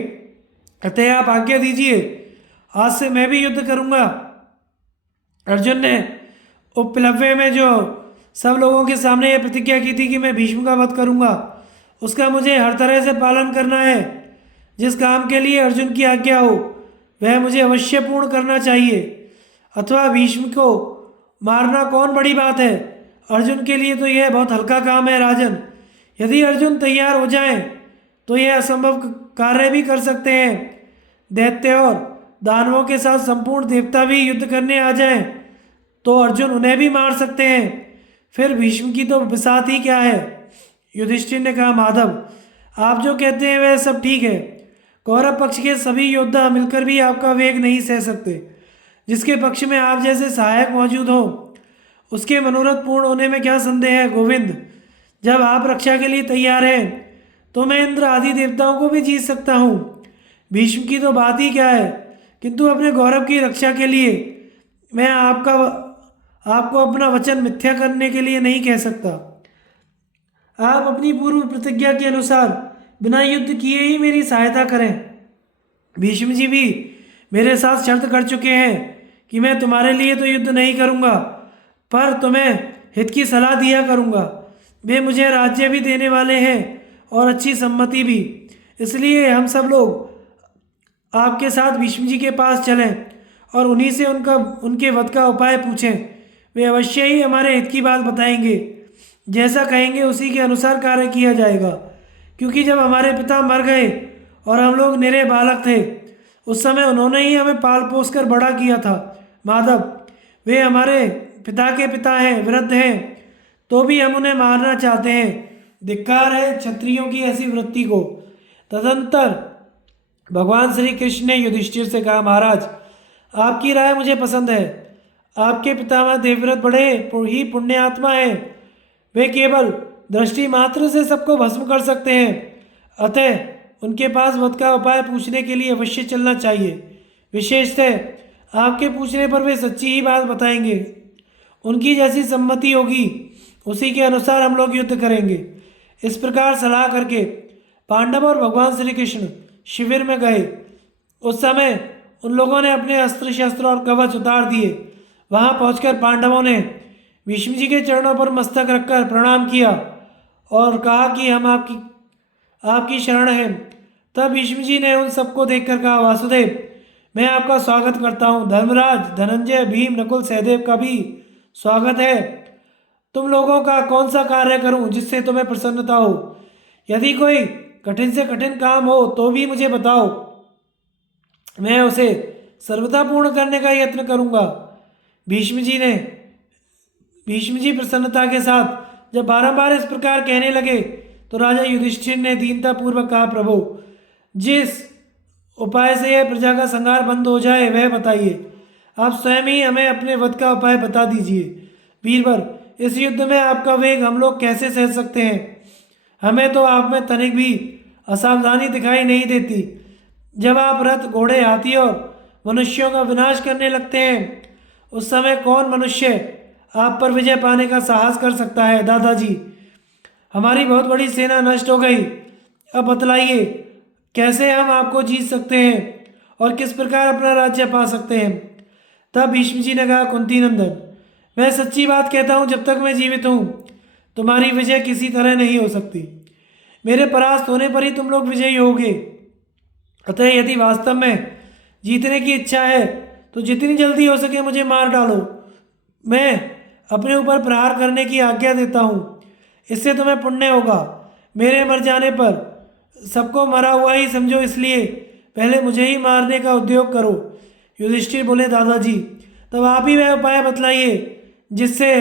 अतः आप आज्ञा दीजिए, आज से मैं भी युद्ध करूंगा। अर्जुन ने उपप्लव्य में जो सब लोगों के सामने ये प्रतिज्ञा की थी कि मैं भीष्म का वध करूंगा, उसका मुझे हर तरह से पालन करना है। जिस काम के लिए अर्जुन की आज्ञा हो वह मुझे अवश्य पूर्ण करना चाहिए, अथवा भीष्म को मारना कौन बड़ी बात है। अर्जुन के लिए तो यह बहुत हल्का काम है राजन। यदि अर्जुन तैयार हो जाएं तो यह असंभव कार्य भी कर सकते हैं। दैत्य और दानवों के साथ संपूर्ण देवता भी युद्ध करने आ जाएं तो अर्जुन उन्हें भी मार सकते हैं। फिर भीष्म की तो बिसात ही क्या है। युधिष्ठिर ने कहा, माधव आप जो कहते हैं वह सब ठीक है। कौरव पक्ष के सभी योद्धा मिलकर भी आपका वेग नहीं सह सकते। जिसके पक्ष में आप जैसे सहायक मौजूद हो उसके मनोरथ पूर्ण होने में क्या संदेह है गोविंद। जब आप रक्षा के लिए तैयार हैं तो मैं इंद्र आदि देवताओं को भी जीत सकता हूँ। भीष्म की तो बात ही क्या है, किंतु अपने गौरव की रक्षा के लिए मैं आपको अपना वचन मिथ्या करने के लिए नहीं कह सकता। आप अपनी पूर्व प्रतिज्ञा के अनुसार बिना युद्ध किए ही मेरी सहायता करें। भीष्म जी भी मेरे साथ शर्त कर चुके हैं कि मैं तुम्हारे लिए तो युद्ध नहीं करूंगा, पर तुम्हें हित की सलाह दिया करूंगा। वे मुझे राज्य भी देने वाले हैं और अच्छी सम्मति भी। इसलिए हम सब लोग आपके साथ भीष्म जी के पास चलें और उन्हीं से उनके वध का उपाय पूछें। वे अवश्य ही हमारे हित की बात बताएंगे। जैसा कहेंगे उसी के अनुसार कार्य किया जाएगा। क्योंकि जब हमारे पिता मर गए और हम लोग निरे बालक थे उस समय उन्होंने ही हमें पाल पोस कर बड़ा किया था। माधव वे हमारे पिता के पिता हैं, वृद्ध हैं, तो भी हम उन्हें मारना चाहते हैं। धिक्कार है क्षत्रियों की ऐसी वृत्ति को। तदंतर भगवान श्री कृष्ण ने युधिष्ठिर से कहा, महाराज आपकी राय मुझे पसंद है। आपके पितामह देवव्रत बड़े ही पुण्यात्मा हैं। वे केवल दृष्टि मात्र से सबको भस्म कर सकते हैं, अतः उनके पास वध का उपाय पूछने के लिए अवश्य चलना चाहिए। विशेषतः आपके पूछने पर वे सच्ची ही बात बताएंगे। उनकी जैसी सम्मति होगी उसी के अनुसार हम लोग युद्ध करेंगे। इस प्रकार सलाह करके पांडव और भगवान श्री कृष्ण शिविर में गए। उस समय उन लोगों ने अपने अस्त्र शस्त्र और कवच उतार दिए। वहां पहुंचकर पांडवों ने भीष्म जी के चरणों पर मस्तक रखकर प्रणाम किया और कहा कि हम आपकी शरण हैं। तब भीष्म जी ने उन सबको देखकर कहा, वासुदेव मैं आपका स्वागत करता हूँ। धर्मराज, धनंजय, भीम, नकुल, सहदेव का भी स्वागत है। तुम लोगों का कौन सा कार्य करूं जिससे तुम्हें प्रसन्नता हो। यदि कोई कठिन से कठिन काम हो तो भी मुझे बताओ, मैं उसे सर्वथा पूर्ण करने का यत्न करूंगा। भीष्म जी प्रसन्नता के साथ जब बारंबार इस प्रकार कहने लगे तो राजा युधिष्ठिर ने दीनता पूर्वक कहा, प्रभु जिस उपाय से यह प्रजा का संहार बंद हो जाए वह बताइए। आप स्वयं ही हमें अपने वध का उपाय बता दीजिए। वीरवर इस युद्ध में आपका वेग हम लोग कैसे सह सकते हैं। हमें तो आप में तनिक भी असावधानी दिखाई नहीं देती। जब आप रथ, घोड़े, हाथी और मनुष्यों का विनाश करने लगते हैं उस समय कौन मनुष्य आप पर विजय पाने का साहस कर सकता है। दादाजी हमारी बहुत बड़ी सेना नष्ट हो गई। अब बतलाइए कैसे हम आपको जीत सकते हैं और किस प्रकार अपना राज्य पा सकते हैं। तब भीष्म जी ने कहा, कुंती नंदन मैं सच्ची बात कहता हूँ, जब तक मैं जीवित हूँ तुम्हारी विजय किसी तरह नहीं हो सकती। मेरे परास्त होने पर ही तुम लोग विजयी होगे। अतः यदि वास्तव में जीतने की इच्छा है तो जितनी जल्दी हो सके मुझे मार डालो। मैं अपने ऊपर प्रहार करने की आज्ञा देता हूँ, इससे तुम्हें पुण्य होगा। मेरे मर जाने पर सबको मरा हुआ ही समझो, इसलिए पहले मुझे ही मारने का उद्योग करो। युधिष्ठिर बोले, दादाजी तब आप ही वह उपाय बतलाइए जिससे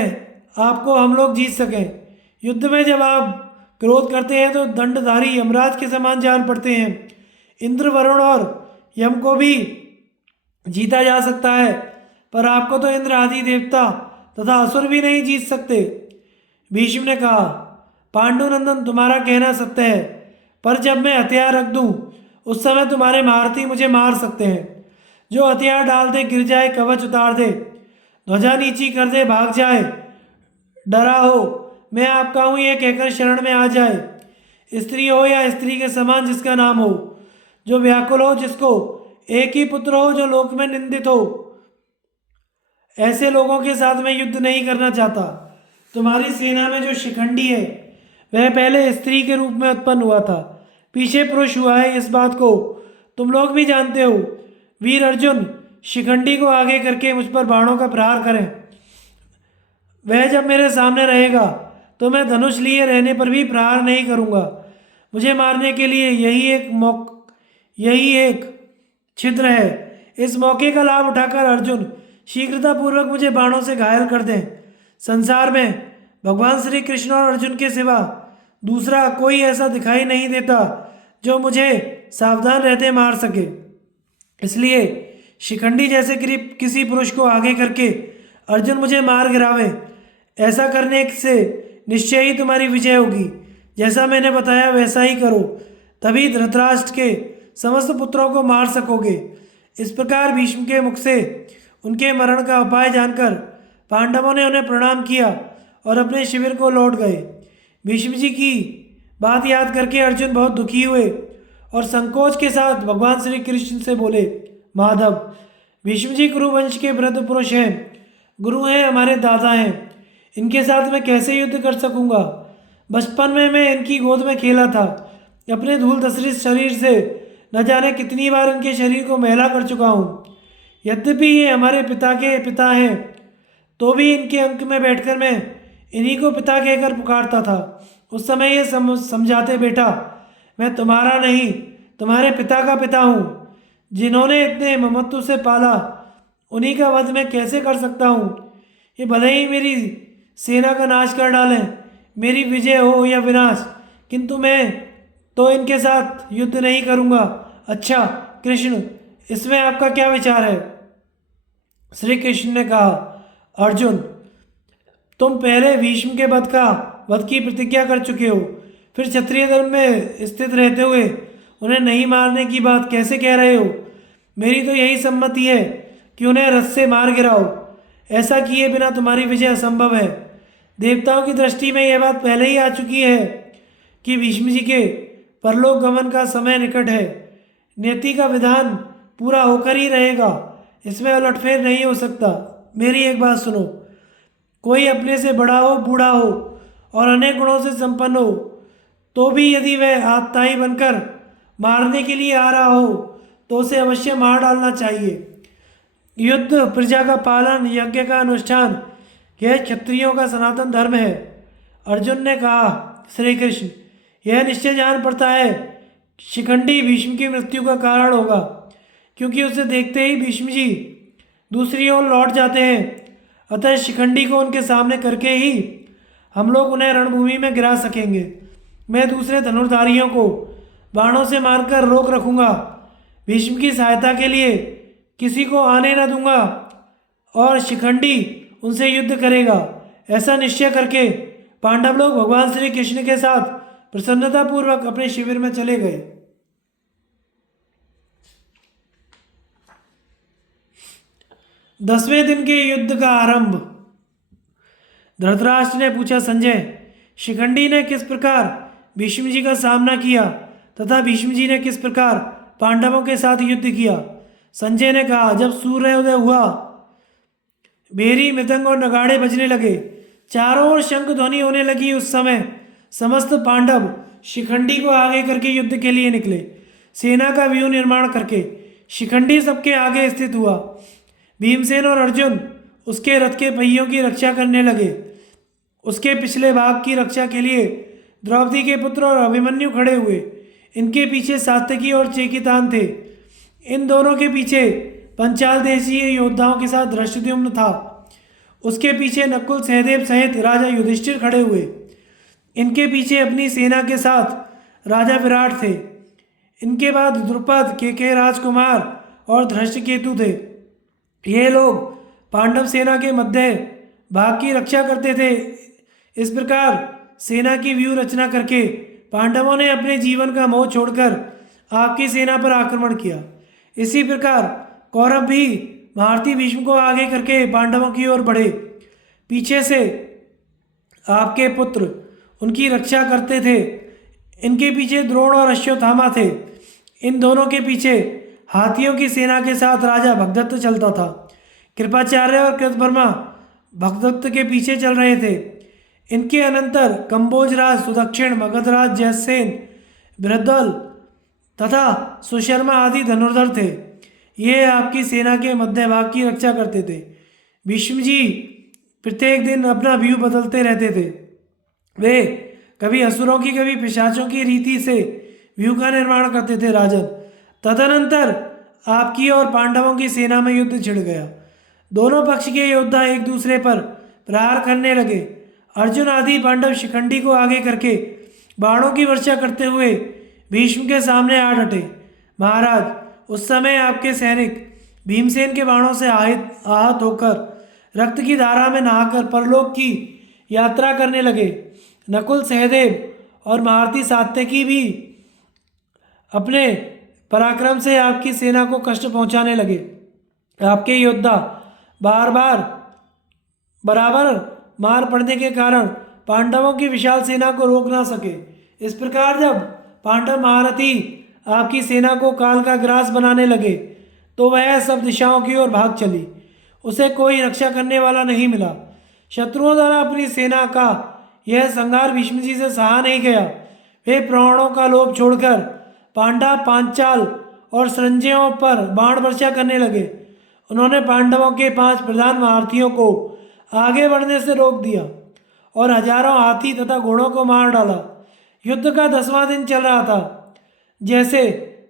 आपको हम लोग जीत सकें। युद्ध में जब आप क्रोध करते हैं तो दंडधारी यमराज के समान जान पड़ते हैं। इंद्र, वरुण और यम को भी जीता जा सकता है, पर आपको तो इंद्र आदि देवता तथा असुर भी नहीं जीत सकते। भीष्म ने कहा, पांडुनंदन तुम्हारा कहना सत्य है, पर जब मैं हथियार रख दूं उस समय तुम्हारे महारथी मुझे मार सकते हैं। जो हथियार डाल दे गिर जाए, कवच उतार दे, ध्वजा नीची कर दे, भाग जाए, डरा हो, मैं आपका हूँ ये कहकर शरण में आ जाए। स्त्री हो या स्त्री के समान जिसका नाम हो, जो व्याकुल हो, जिसको एक ही पुत्र हो, जो लोक में निंदित हो, ऐसे लोगों के साथ मैं युद्ध नहीं करना चाहता। तुम्हारी सेना में जो शिखंडी है वह पहले स्त्री के रूप में उत्पन्न हुआ था, पीछे पुरुष हुआ है, इस बात को तुम लोग भी जानते हो। वीर अर्जुन शिखंडी को आगे करके मुझ पर बाणों का प्रहार करें। वह जब मेरे सामने रहेगा तो मैं धनुष लिए रहने पर भी प्रहार नहीं करूंगा। मुझे मारने के लिए यही एक छिद्र है। इस मौके का लाभ उठाकर अर्जुन शीघ्रतापूर्वक मुझे बाणों से घायल कर दें। संसार में भगवान श्री कृष्ण और अर्जुन के सिवा दूसरा कोई ऐसा दिखाई नहीं देता जो मुझे सावधान रहते मार सके। इसलिए शिखंडी जैसे किसी पुरुष को आगे करके अर्जुन मुझे मार गिरावे। ऐसा करने से निश्चय ही तुम्हारी विजय होगी। जैसा मैंने बताया वैसा ही करो, तभी धृतराष्ट्र के समस्त पुत्रों को मार सकोगे। इस प्रकार भीष्म के मुख से उनके मरण का उपाय जानकर पांडवों ने उन्हें प्रणाम किया और अपने शिविर को लौट गए। भीष्म जी की बात याद करके अर्जुन बहुत दुखी हुए और संकोच के साथ भगवान श्री कृष्ण से बोले, माधव, भीष्म जी कुरुवंश के वृद्ध पुरुष हैं, गुरु हैं, हमारे दादा हैं, इनके साथ मैं कैसे युद्ध कर सकूंगा। बचपन में मैं इनकी गोद में खेला था, अपने धूल धसरित शरीर से न जाने कितनी बार इनके शरीर को मैला कर चुका हूँ। यद्यपि ये हमारे पिता के पिता हैं, तो भी इनके अंक में बैठकर मैं इन्हीं को पिता कहकर पुकारता था। उस समय ये समझाते, बेटा मैं तुम्हारा नहीं तुम्हारे पिता का पिता हूँ, जिन्होंने इतने ममत्व से पाला, उन्हीं का वध मैं कैसे कर सकता हूँ। ये भले ही मेरी सेना का नाश कर डालें, मेरी विजय हो या विनाश, किंतु मैं तो इनके साथ युद्ध नहीं करूँगा। अच्छा कृष्ण, इसमें आपका क्या विचार है। श्री कृष्ण ने कहा, अर्जुन, तुम पहले भीष्म के वध की प्रतिज्ञा कर चुके हो, फिर क्षत्रिय धर्म में स्थित रहते हुए उन्हें नहीं मारने की बात कैसे कह रहे हो। मेरी तो यही सम्मति है कि उन्हें रथ से मार गिराओ। ऐसा किए बिना तुम्हारी विजय असंभव है। देवताओं की दृष्टि में यह बात पहले ही आ चुकी है कि भीष्म जी के परलोक गमन का समय निकट है। नियति का विधान पूरा होकर ही रहेगा, इसमें उलटफेर नहीं हो सकता। मेरी एक बात सुनो, कोई अपने से बड़ा हो, बूढ़ा हो और अनेक गुणों से संपन्न हो, तो भी यदि वह आतताई बनकर मारने के लिए आ रहा हो तो उसे अवश्य मार डालना चाहिए। युद्ध, प्रजा का पालन, यज्ञ का अनुष्ठान, यह क्षत्रियों का सनातन धर्म है। अर्जुन ने कहा, श्री कृष्ण, यह निश्चय जान पड़ता है शिखंडी भीष्म की मृत्यु का कारण होगा, क्योंकि उसे देखते ही भीष्म जी दूसरी ओर लौट जाते हैं। अतः शिखंडी को उनके सामने करके ही हम लोग उन्हें रणभूमि में गिरा सकेंगे। मैं दूसरे धनुर्धारियों को बाणों से मारकर रोक रखूंगा, भीष्म की सहायता के लिए किसी को आने न दूंगा और शिखंडी उनसे युद्ध करेगा। ऐसा निश्चय करके पांडव लोग भगवान श्री कृष्ण के साथ प्रसन्नतापूर्वक अपने शिविर में चले गए। 10वें दिन के युद्ध का आरंभ। धृतराष्ट्र ने पूछा, संजय, शिखंडी ने किस प्रकार भीष्म जी का सामना किया तथा भीष्म जी ने किस प्रकार पांडवों के साथ युद्ध किया। संजय ने कहा, जब सूर्योदय हुआ, भेरी, मृदंग और नगाड़े बजने लगे, चारों ओर शंख ध्वनि होने लगी, उस समय समस्त पांडव शिखंडी को आगे करके युद्ध के लिए निकले। सेना का व्यूह निर्माण करके शिखंडी सबके आगे स्थित हुआ। भीमसेन और अर्जुन उसके रथ के पहियों की रक्षा करने लगे। उसके पिछले भाग की रक्षा के लिए द्रौपदी के पुत्र और अभिमन्यु खड़े हुए। इनके पीछे सात्यकी और चेकितान थे। इन दोनों के पीछे पंचाल देशीय योद्धाओं के साथ धृष्टद्युम्न था। उसके पीछे नकुल, सहदेव सहित राजा युधिष्ठिर खड़े हुए। इनके पीछे अपनी सेना के साथ राजा विराट थे। इनके बाद द्रुपद, के राजकुमार और धृष्टकेतु थे। ये लोग पांडव सेना के मध्य भाग की रक्षा करते थे। इस प्रकार सेना की व्यूह रचना करके पांडवों ने अपने जीवन का मोह छोड़कर आपकी सेना पर आक्रमण किया। इसी प्रकार कौरव भी महारथी भीष्म को आगे करके पांडवों की ओर बढ़े। पीछे से आपके पुत्र उनकी रक्षा करते थे। इनके पीछे द्रोण और अश्वत्थामा थे। इन दोनों के पीछे हाथियों की सेना के साथ राजा भगदत्त चलता था। कृपाचार्य और कृतवर्मा भगदत्त के पीछे चल रहे थे। इनके अनंतर कंबोजराज सुदक्षिण, मगधराज जयसेन, बृहद्दल तथा सुशर्मा आदि धनुर्धर थे। ये आपकी सेना के मध्य भाग की रक्षा करते थे। भीष्म जी प्रत्येक दिन अपना व्यू बदलते रहते थे। वे कभी असुरों की कभी पिशाचों की रीति से व्यू का निर्माण करते थे राजन। तदनंतर आपकी और पांडवों की सेना में युद्ध छिड़ गया। दोनों पक्ष के योद्धा एक दूसरे पर प्रहार करने लगे। अर्जुन आदि पांडव शिखंडी को आगे करके बाणों की वर्षा करते हुए भीष्म के सामने आ डटे। महाराज, उस समय आपके सैनिक भीमसेन के बाणों से आहत होकर रक्त की धारा में नहाकर परलोक की यात्रा करने लगे। नकुल, सहदेव और महारथी सात्यकी भी अपने पराक्रम से आपकी सेना को कष्ट पहुंचाने लगे। आपके योद्धा बराबर मार पड़ने के कारण पांडवों की विशाल सेना को रोक ना सके। इस प्रकार जब पांडव महारथी आपकी सेना को काल का ग्रास बनाने लगे तो वह सब दिशाओं की ओर भाग चली। उसे कोई रक्षा करने वाला नहीं मिला। शत्रुओं द्वारा अपनी सेना का यह संहार भीष्म जी से सहा नहीं गया। वे प्राणों का लोभ छोड़कर पांडव, पांचाल और संजयों पर बाण वर्षा करने लगे। उन्होंने पांडवों के 5 प्रधान महारथियों को आगे बढ़ने से रोक दिया और हजारों हाथी तथा घोड़ों को मार डाला। युद्ध का 10वां दिन चल रहा था। जैसे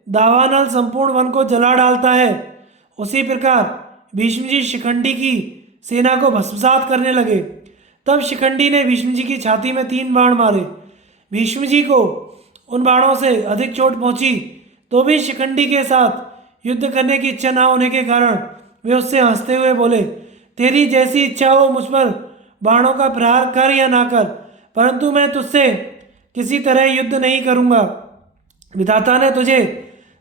दावानल संपूर्ण वन को जला डालता है, उसी प्रकार भीष्म जी शिखंडी की सेना को भस्मसात करने लगे। तब शिखंडी ने भीष्म जी की छाती में 3 बाण मारे। भीष्म जी को उन बाणों से अधिक चोट पहुंची तो भी शिखंडी के साथ युद्ध करने की इच्छा न होने के कारण वे उससे हंसते हुए बोले, तेरी जैसी इच्छा हो मुझ पर बाणों का प्रहार कर या ना कर, परंतु मैं तुझसे किसी तरह युद्ध नहीं करूंगा। विधाता ने तुझे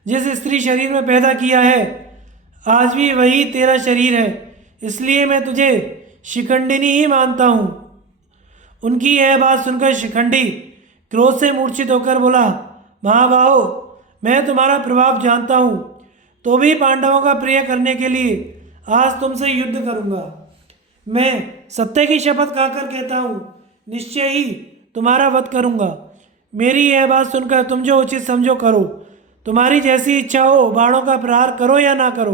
जिस स्त्री शरीर में पैदा किया है आज भी वही तेरा शरीर है, इसलिए मैं तुझे शिखंडिनी ही मानता हूँ। उनकी यह बात सुनकर शिखंडी क्रोध से मूर्छित होकर बोला, महाबाहो, मैं तुम्हारा प्रभाव जानता हूँ, तो भी पांडवों का प्रिय करने के लिए आज तुमसे युद्ध करूँगा। मैं सत्य की शपथ खाकर कहता हूँ, निश्चय ही तुम्हारा वध करूँगा। मेरी यह बात सुनकर तुम जो उचित समझो करो। तुम्हारी जैसी इच्छा हो बाणों का प्रहार करो या ना करो,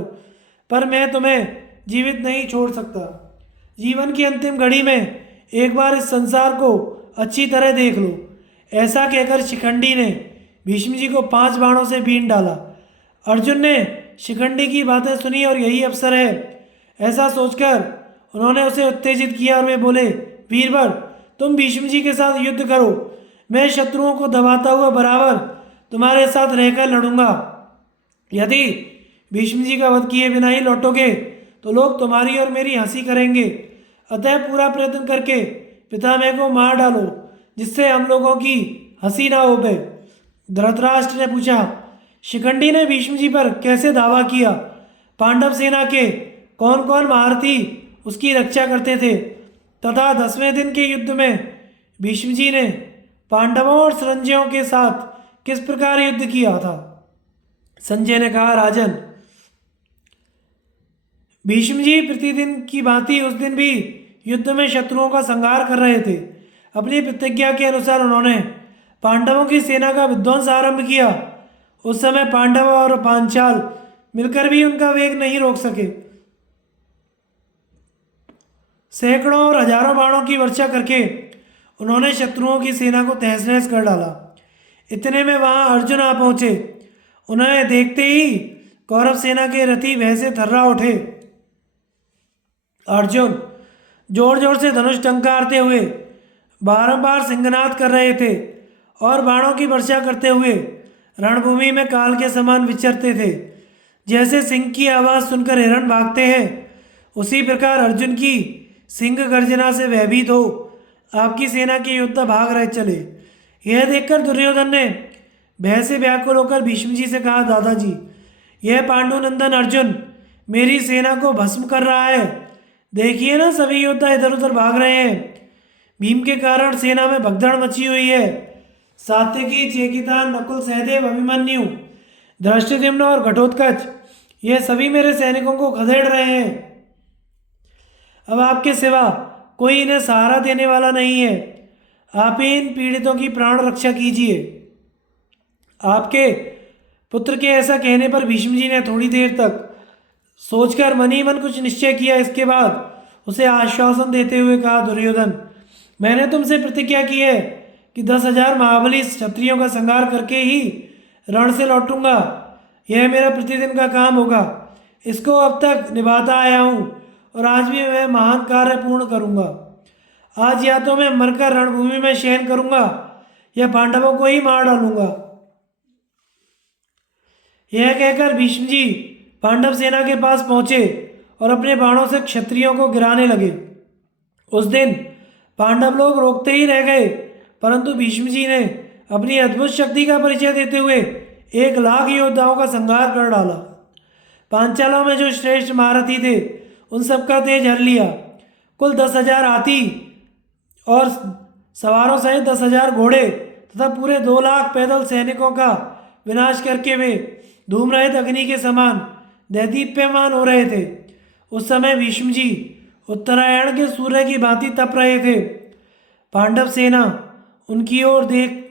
पर मैं तुम्हें जीवित नहीं छोड़ सकता। जीवन की अंतिम घड़ी में एक बार इस संसार को अच्छी तरह देख लो। ऐसा कहकर शिखंडी ने भीष्म जी को 5 बाणों से बीन डाला। अर्जुन ने शिखंडी की बातें सुनी और यही अवसर है ऐसा सोचकर उन्होंने उसे उत्तेजित किया और वे बोले, वीरवर, तुम भीष्म जी के साथ युद्ध करो। मैं शत्रुओं को दबाता हुआ बराबर तुम्हारे साथ रहकर लड़ूंगा। यदि भीष्म जी का वध किए बिना ही लौटोगे तो लोग तुम्हारी और मेरी हंसी करेंगे। अतः पूरा प्रयत्न करके पितामह को मार डालो, जिससे हम लोगों की हंसी ना हो गए। धृतराष्ट्र ने पूछा, शिखंडी ने भीष्म जी पर कैसे दावा किया? पांडव सेना के कौन कौन महारथी उसकी रक्षा करते थे तथा 10वें दिन के युद्ध में भीष्म जी ने पांडवों और संजयों के साथ किस प्रकार युद्ध किया था? संजय ने कहा, राजन, भीष्म जी प्रतिदिन की भांति उस दिन भी युद्ध में शत्रुओं का संहार कर रहे थे। अपनी प्रतिज्ञा के अनुसार उन्होंने पांडवों की सेना का विध्वंस आरंभ किया। उस समय पांडव और पांचाल मिलकर भी उनका वेग नहीं रोक सके। सैकड़ों और हजारों बाणों की वर्षा करके उन्होंने शत्रुओं की सेना को तहस नहस कर डाला। इतने में वहां अर्जुन आ पहुंचे। उन्हें देखते ही कौरव सेना के रथी भय से थर्रा उठे। अर्जुन जोर जोर से धनुष टंकारते हुए बारंबार सिंहनाद कर रहे थे और बाणों की वर्षा करते हुए रणभूमि में काल के समान विचरते थे। जैसे सिंह की आवाज़ सुनकर हिरण भागते हैं, उसी प्रकार अर्जुन की सिंह गर्जना से भयभीत हो आपकी सेना के योद्धा भाग रहे चले। यह देखकर दुर्योधन ने भय से व्याकुल होकर भीष्म जी से कहा, दादाजी, यह पांडुनंदन अर्जुन मेरी सेना को भस्म कर रहा है। देखिए ना, सभी योद्धा इधर उधर भाग रहे हैं। भीम के कारण सेना में भगदड़ मची हुई है। सात्यकी, चेकितान, नकुल, सहदेव, अभिमन्यु, धृष्टद्युम्न और घटोत्कच, ये सभी मेरे सैनिकों को खदेड़ रहे हैं। अब आपके सिवा कोई इन्हें सहारा देने वाला नहीं है। आप ही इन पीड़ितों की प्राण रक्षा कीजिए। आपके पुत्र के ऐसा कहने पर भीष्म जी ने थोड़ी देर तक सोचकर मन ही मन कुछ निश्चय किया। इसके बाद उसे आश्वासन देते हुए कहा, दुर्योधन, मैंने तुमसे प्रतिज्ञा की है कि 10,000 महाबली क्षत्रियों का संहार करके ही रण से लौटूंगा। यह मेरा प्रतिदिन का काम होगा। इसको अब तक निभाता आया हूँ और आज भी मैं महान कार्य पूर्ण करूँगा। आज या तो मैं मरकर रणभूमि में शयन करूँगा या पांडवों को ही मार डालूंगा। यह कहकर भीष्म जी पांडव सेना के पास पहुंचे और अपने बाणों से क्षत्रियों को गिराने लगे। उस दिन पांडव लोग रोकते ही रह गए, परंतु भीष्म जी ने अपनी अद्भुत शक्ति का परिचय देते हुए 1,00,000 योद्धाओं का संहार कर डाला। पांचालों में जो श्रेष्ठ महारथी थे उन सबका तेज हर लिया। कुल 10,000 हाथी और सवारों सहित 10,000 घोड़े तथा पूरे 2,00,000 पैदल सैनिकों का विनाश करके वे धूम्रहित अग्नि के समान दैदीप्यमान हो रहे थे। उस समय भीष्म जी उत्तरायण के सूर्य की भांति तप रहे थे। पांडव सेना उनकी ओर देख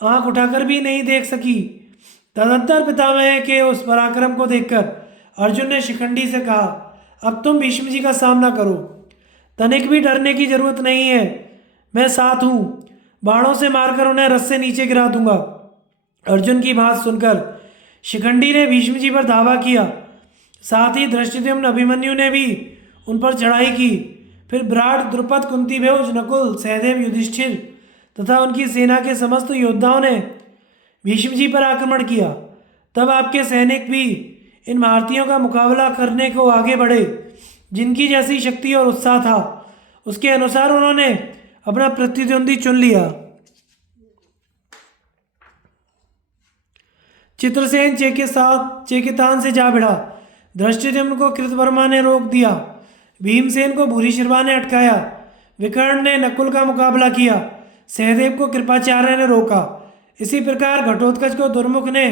आंख उठाकर भी नहीं देख सकी। तदंतर पितामह के उस पराक्रम को देखकर अर्जुन ने शिखंडी से कहा, अब तुम भीष्म जी का सामना करो। तनिक भी डरने की जरूरत नहीं है। मैं साथ हूँ। बाणों से मारकर उन्हें रथ से नीचे गिरा दूंगा। अर्जुन की बात सुनकर शिखंडी ने भीष्म जी पर धावा किया। साथ ही धृष्टद्युम्न, अभिमन्यु ने भी उन पर चढ़ाई की। फिर विराट, द्रुपद, कुंती, भोज, नकुल, सहदेव, युधिष्ठिर तथा उनकी सेना के समस्त योद्धाओं ने भीष्म जी पर आक्रमण किया। तब आपके सैनिक भी इन महारथियों का मुकाबला करने को आगे बढ़े। जिनकी जैसी शक्ति और उत्साह था उसके अनुसार उन्होंने अपना प्रतिद्वंदी चुन लिया। चित्रसेन चेकितान से जा भिड़ा। धृष्टद्युम्न को कृतवर्मा ने रोक दिया। भीमसेन को भूरिश्रवा ने अटकाया। विकर्ण ने नकुल का मुकाबला किया। सहदेव को कृपाचार्य ने रोका। इसी प्रकार घटोत्कच को दुर्मुख ने,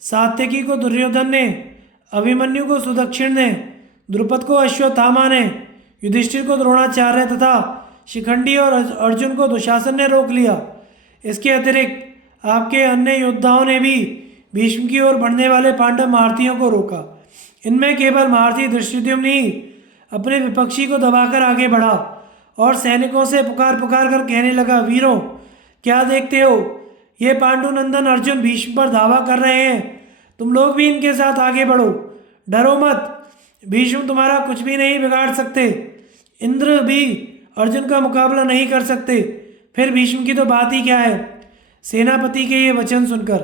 सात्यकी को दुर्योधन ने, अभिमन्यु को सुदक्षिण ने, द्रुपद को अश्वत्थामा ने, युधिष्ठिर को द्रोणाचार्य तथा शिखंडी और अर्जुन को दुशासन ने रोक लिया। इसके अतिरिक्त आपके अन्य योद्धाओं ने भी भीष्म की ओर बढ़ने वाले पांडव महारथियों को रोका। इनमें केवल महारथी धृष्टद्युम्न ही अपने विपक्षी को दबाकर आगे बढ़ा और सैनिकों से पुकार पुकार कर कहने लगा, वीरों, क्या देखते हो? ये पांडुनंदन अर्जुन भीष्म पर धावा कर रहे हैं। तुम लोग भी इनके साथ आगे बढ़ो। डरो मत। भीष्म तुम्हारा कुछ भी नहीं बिगाड़ सकते। इंद्र भी अर्जुन का मुकाबला नहीं कर सकते। फिर भीष्म की तो बात ही क्या है। सेनापति के ये वचन सुनकर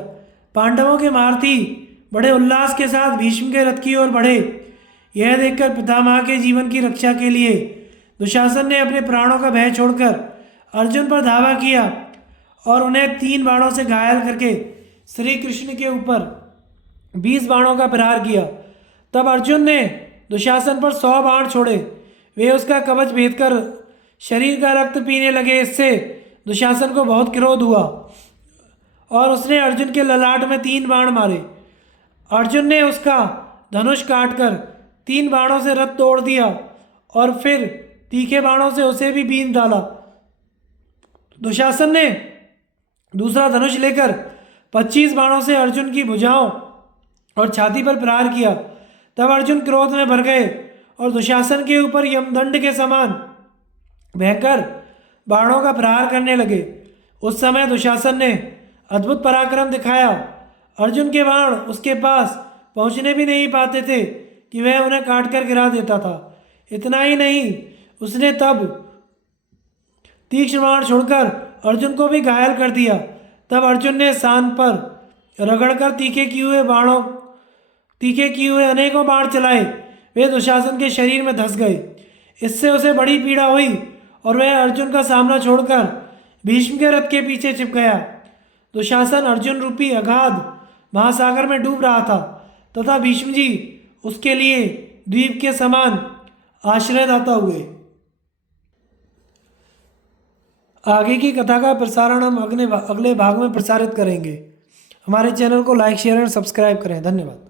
पांडवों के महारथी बड़े उल्लास के साथ भीष्म के रथ की ओर बढ़े। यह देखकर पितामह के जीवन की रक्षा के लिए दुशासन ने अपने प्राणों का भय छोड़कर अर्जुन पर धावा किया और उन्हें 3 बाणों से घायल करके श्री कृष्ण के ऊपर 20 बाणों का प्रहार किया। तब अर्जुन ने दुशासन पर 100 बाण छोड़े। वे उसका कवच भेदकर शरीर का रक्त पीने लगे। इससे दुशासन को बहुत क्रोध हुआ और उसने अर्जुन के ललाट में 3 बाण मारे। अर्जुन ने उसका धनुष काटकर 3 बाणों से रथ तोड़ दिया और फिर तीखे बाणों से उसे भी बींध डाला। दुशासन ने दूसरा धनुष लेकर 25 बाणों से अर्जुन की भुजाओं और छाती पर प्रहार किया। तब अर्जुन क्रोध में भर गए और दुशासन के ऊपर यमदंड के समान भयंकर बाणों का प्रहार करने लगे। उस समय दुशासन ने अद्भुत पराक्रम दिखाया। अर्जुन के बाण उसके पास पहुंचने भी नहीं पाते थे कि वह उन्हें काट कर गिरा देता था। इतना ही नहीं, उसने तब तीक्ष्ण बाण छोड़कर अर्जुन को भी घायल कर दिया। तब अर्जुन ने सान पर रगड़कर तीखे किए हुए अनेकों बाण चलाए। वे दुशासन के शरीर में धंस गए। इससे उसे बड़ी पीड़ा हुई और वह अर्जुन का सामना छोड़कर भीष्म के रथ के पीछे छिप गया। दुशासन अर्जुन रूपी अगाध महासागर में डूब रहा था तथा भीष्म जी उसके लिए द्वीप के समान आश्रयदाता हुए। आगे की कथा का प्रसारण हम अगले भाग में प्रसारित करेंगे। हमारे चैनल को लाइक शेयर एंड सब्सक्राइब करें। धन्यवाद।